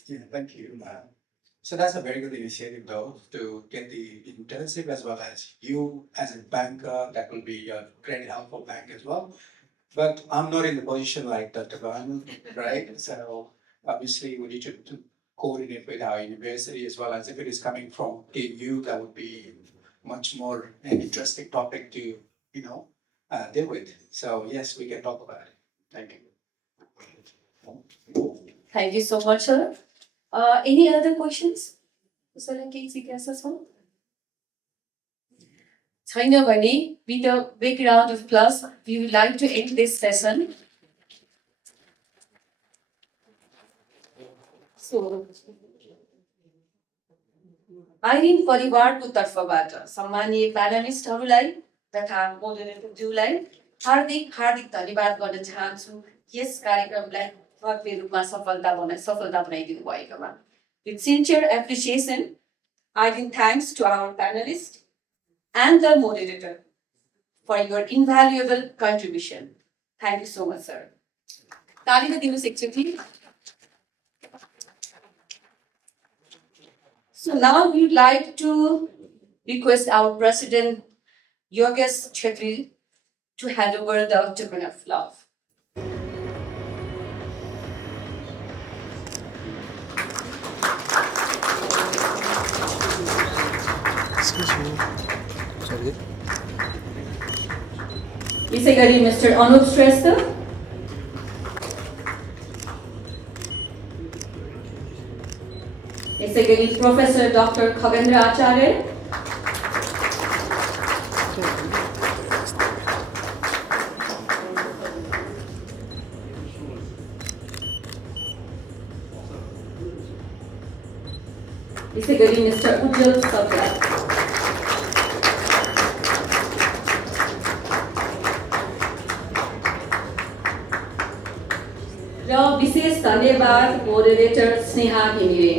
Yeah, thank you. So that's a very good initiative though, to get the internship as well as you as a banker, that will be a great help for bank as well. But I'm not in the position like Dr. Van, right? So obviously we need to coordinate with our university as well as if it is coming from KU, that would be much more an interesting topic to, deal with. So yes, we can talk about it. Thank you. Thank you so much, sir. Any other questions? छैन भने, with a big round of applause, we would like to end this session. So, IERIN परिवारको तर्फबाट सम्मानीय प्यानलिस्टहरूलाई तथा मोडरेटरज्यूलाई हार्दिक धन्यवाद गर्न चाहन्छु yes कार्यक्रमलाई भव्य रूपमा सफलता बनाइदिनु भएकोमा. With sincere appreciation, IERIN thanks to our panelists and the moderator for your invaluable contribution. Thank you so much, sir. ताली दिनुहोस् एकचोटि. So now we would like to request our President Yogesh Chetri to hand over the token of love. Excuse me. Sorry. यसै गरी Mr. Anup Shrestha, यसै गरी Professor Dr. Khavendra Acharya, यसै गरी Mr. Ujjwal Sabla. र विशेष धन्यवाद moderator Sneha Ghimire.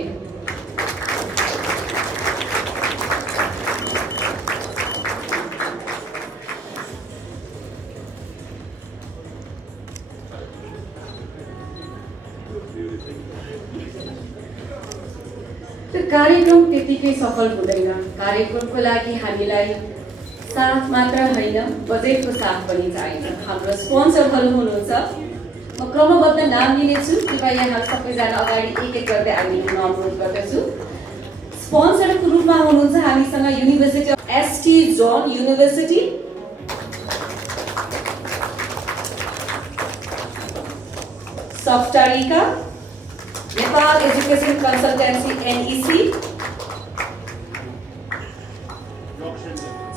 कार्यक्रम त्यतिकै सफल हुँदैन. कार्यक्रमको लागि हामीलाई साथ मात्र होइन, बजेटको साथ पनि चाहिन्छ. हाम्रो स्पोन्सरहरू हुनुहुन्छ. म क्रमबद्ध नाम लिनेछु. कृपया यहाँ सबैजना अगाडि एक गर्दै आइदिनु अनुरोध गर्दछु. स्पोन्सरको रूपमा हुनुहुन्छ हामीसँग university of St John university, सफ्टारिका, Nepal Education Consultancy NEC,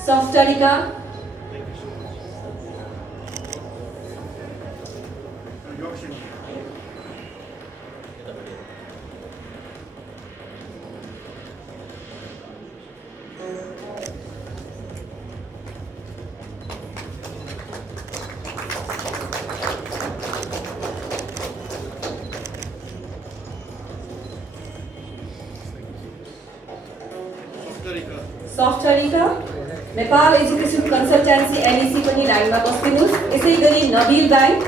Softarika, Soft Tarika, Nepal Education Consultancy NEC पनि लाइनमा बस्दिनुहोस्। यसै गरी Nabil bank,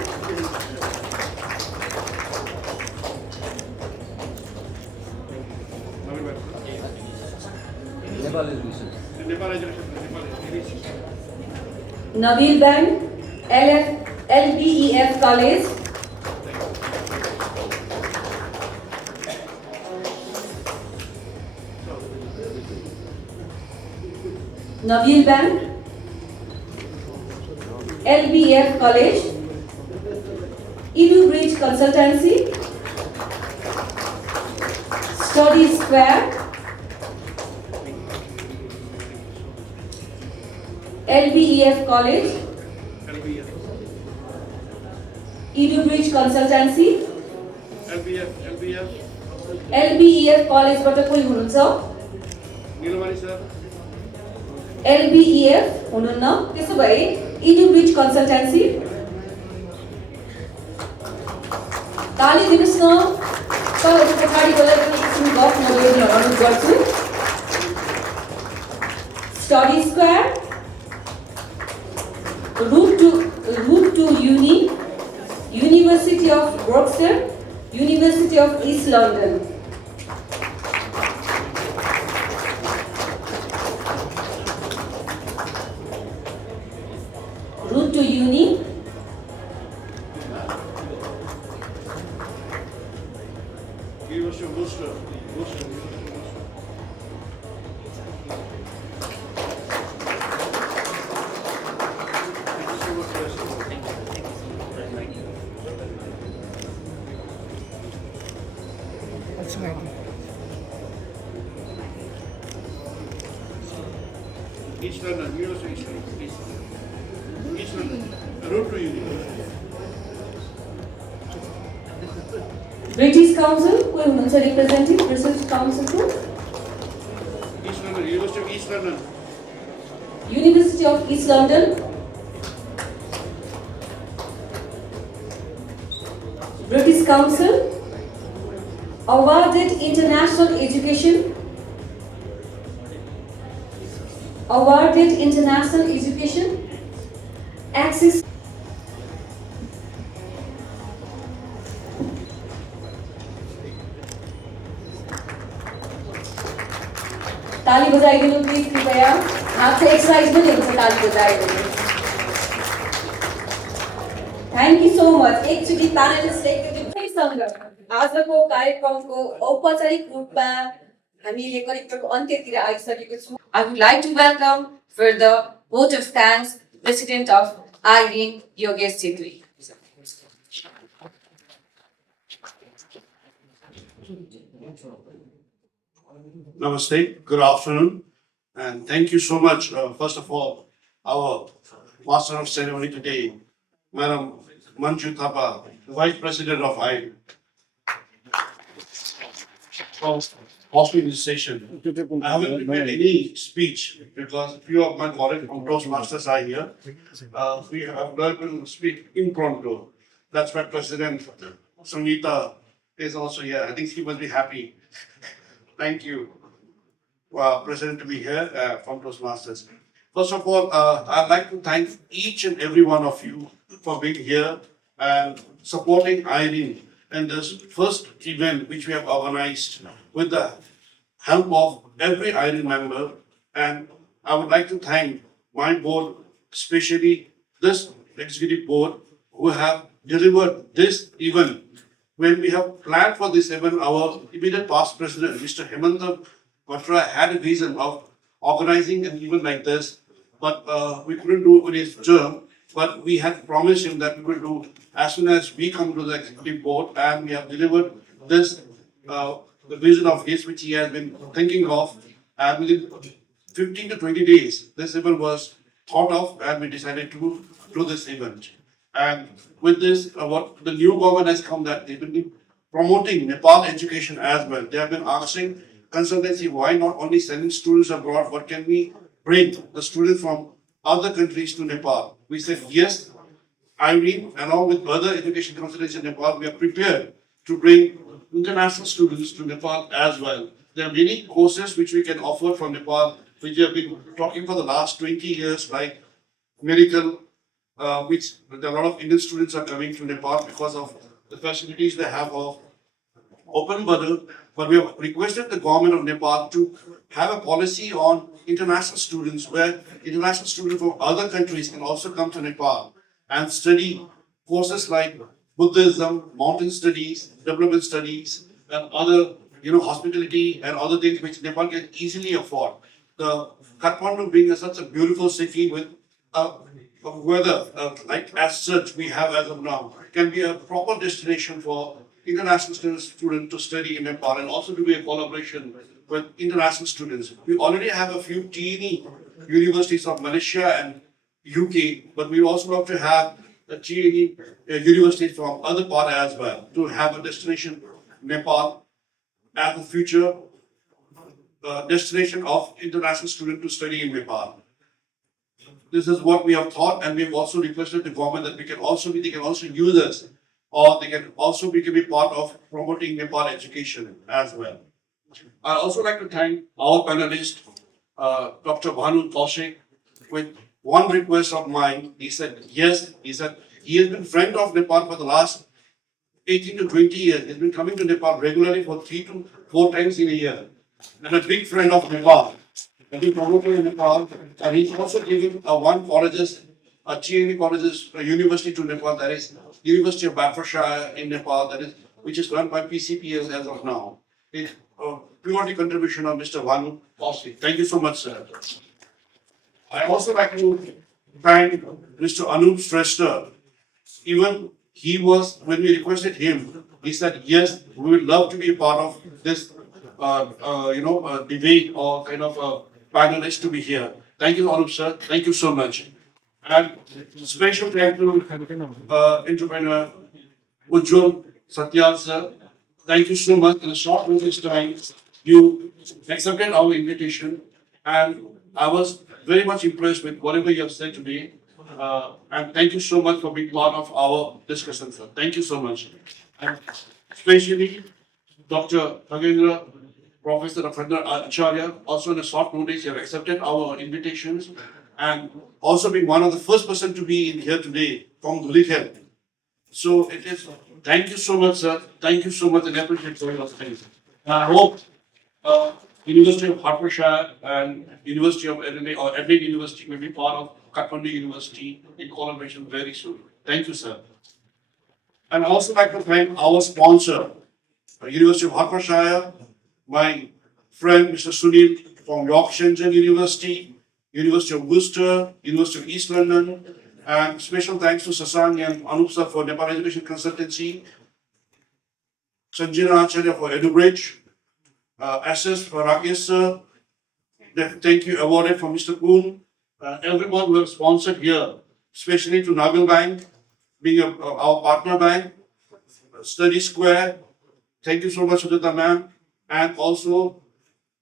Nabil bank, LBEF college, Nabil bank, LBEF college, Inubridge Consultancy, Study Square, LBEF College, Inubridge Consultancy, LBEF College बाट कोही हुनुहुन्छ? LBEF हुनुहुन्न? त्यसो भए Inubridge Consultancy ताली दिनुस् न। तपाईहरु पछाडिबाट पनि एकछिन गफ म अनुरोध गर्छु। Study Square, Route to Uni, University of Berkshire, University of East London. Route to Uni, University of Bluestar. East London, University of East London, Route to Uni. British Council, कोही हुनुहुन्छ रिप्रेजेन्टेटिभ British Council को? East London, University of East London. University of East London, British Council, awarded international education, access. ताली बजाइदिनु please कृपया। हातको exercise पनि हुन्छ ताली बजाइदिनु। Thank you so much. एकचोटि प्यानलिस्टले एकचोटिसँग आजको कार्यक्रमको औपचारिक रूपमा हामीले करिब अन्त्यतिर आइसकेको छौँ। I would like to welcome for the vote of thanks President of IERIN, Yogesh Chhetri. Namaste, good afternoon, and thank you so much. First of all, our Master of Ceremony today, Madam Manju Thapa, the Vice President of IERIN, for hosting this session. I haven't prepared any speech because a few of my colleagues from Toastmasters are here. We have learned to speak impromptu. That's why President Sangeeta is also here. I think she must be happy. Thank you, President, to be here from Toastmasters. First of all, I'd like to thank each and every one of you for being here and supporting IERIN in this first event which we have organized with the help of every IERIN member. And I would like to thank my board, especially this executive board, who have delivered this event. When we have planned for this event, our immediate past president, Mr. Hemanta Batra, had a vision of organizing an event like this, but we couldn't do it with his term. But we had promised him that we will do as soon as we come to the executive board, and we have delivered this the vision of his, which he has been thinking of, and within 15 to 20 days, this event was thought of, and we decided to do this event. And with this, what the new government has come that they've been promoting Nepal education as well. They have been asking consultancy, why not only sending students abroad, but can we bring the students from other countries to Nepal? We said yes, IERIN, along with other education consultancies in Nepal, we are prepared to bring international students to Nepal as well. There are many courses which we can offer from Nepal, which we have been talking for the last 20 years, like medical, which there are a lot of Indian students are coming to Nepal because of the facilities they have of open border. But we have requested the government of Nepal to have a policy on international students, where international students from other countries can also come to Nepal and study courses like Buddhism, mountain studies, development studies, and other, hospitality and other things which Nepal can easily afford. The Kathmandu being such a beautiful city with weather, like as such we have as of now, can be a proper destination for international students to study in Nepal, and also to be a collaboration with international students. We already have a few teeny universities of Malaysia and UK, but we also love to have the teeny universities from other part as well, to have a destination Nepal as the future destination of international students to study in Nepal. This is what we have thought, and we have also requested the government that they can also use us, or they can be part of promoting Nepal education as well. I'd also like to thank our panelist, Dr. Bhanu Kaushik, with one request of mine. He said yes. He said he has been friend of Nepal for the last 18 to 20 years. He's been coming to Nepal regularly for 3 to 4 times in a year, and a big friend of Nepal. And he promoted in Nepal, and he's also giving a TNE colleges, a university to Nepal, that is University of Bedfordshire in Nepal, which is run by PCPS as of now. It's purely contribution of Mr. Bhanu Kaushik. Thank you so much, sir. I also like to thank Mr. Anup Shrestha. Even when we requested him, he said, yes, we would love to be a part of this, debate or kind of a panelist to be here. Thank you, Anup, sir. Thank you so much. And special thank to entrepreneur Ujjwal Satyal, sir. Thank you so much. In a short notice time, you accepted our invitation, and I was very much impressed with whatever you have said today. And thank you so much for being part of our discussion, sir. Thank you so much. And especially Dr. Nagendra, Professor Aarambha Acharya, also in a short notice, you have accepted our invitations, and also being one of the first person to be in here today from Dalit Health. So it is, thank you so much, sir. Thank you so much, and I appreciate for your things. And I hope University of Hertfordshire and University of Adelaide or Adelaide University will be part of Kathmandu University in collaboration very soon. Thank you, sir. And I also like to thank our sponsor, University of Hertfordshire, my friend Mr. Sunil from York Shenzhen University, University of Worcester, University of East London, and special thanks to Sasang and Anup sir for Nepal Education Consultancy, Sanjana Acharya for EduBridge, SS for Rakesh sir, the thank you awarded for Mr. Poon, everyone who have sponsored here, especially to Nabil Bank, being our partner bank, Study Square, thank you so much, Sudhita ma'am, and also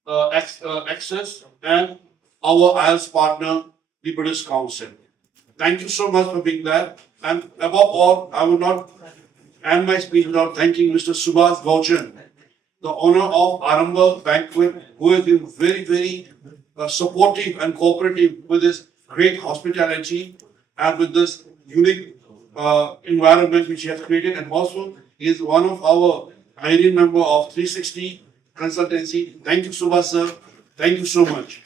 Access and our IELTS partner, the British Council. Thank you so much for being there. And above all, I would not end my speech without thanking Mr. Subhash Gauchan, the owner of Aarambha Banquet, who has been very, very supportive and cooperative with this great hospitality and with this unique environment which he has created. And also, he is one of our IERIN member of 360 Consultancy. Thank you, Subhash sir. Thank you so much.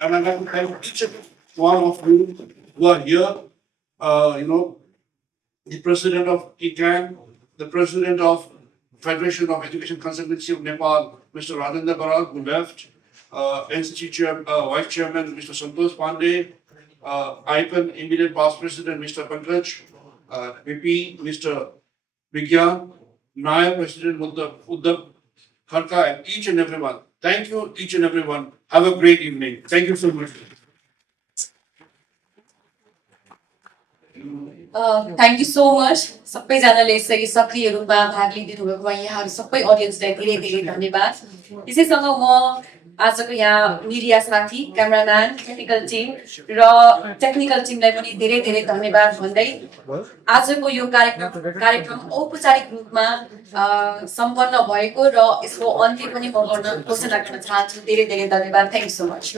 And I'd like to thank each and one of you who are here. The president of ICANN, the president of Federation of Education Consultancy of Nepal, Mr. Rajendra Baral, who left, NCT Vice Chairman, Mr. Santosh Pandey, IPAN immediate past president, Mr. Pankaj, VP, Mr. Vigyan, Naya President Uddhav Kharka, and each and everyone. Thank you, each and everyone. Have a great evening. Thank you so much. Thank you so much सबैजनाले यसरी सक्रिय रूपमा भाग लिइदिनु भएकोमा यहाँहरू सबै अडियन्सलाई धेरै धेरै धन्यवाद। यसैसँग म आजको यहाँ मिडिया साथी, क्यामराम्यान, टेक्निकल टिमलाई पनि धेरै धेरै धन्यवाद भन्दै आजको यो कार्यक्रम औपचारिक रूपमा सम्पन्न भएको र यसको अन्त्य पनि म गर्न घोषणा गर्न चाहन्छु। धेरै धेरै धन्यवाद। Thank you so much.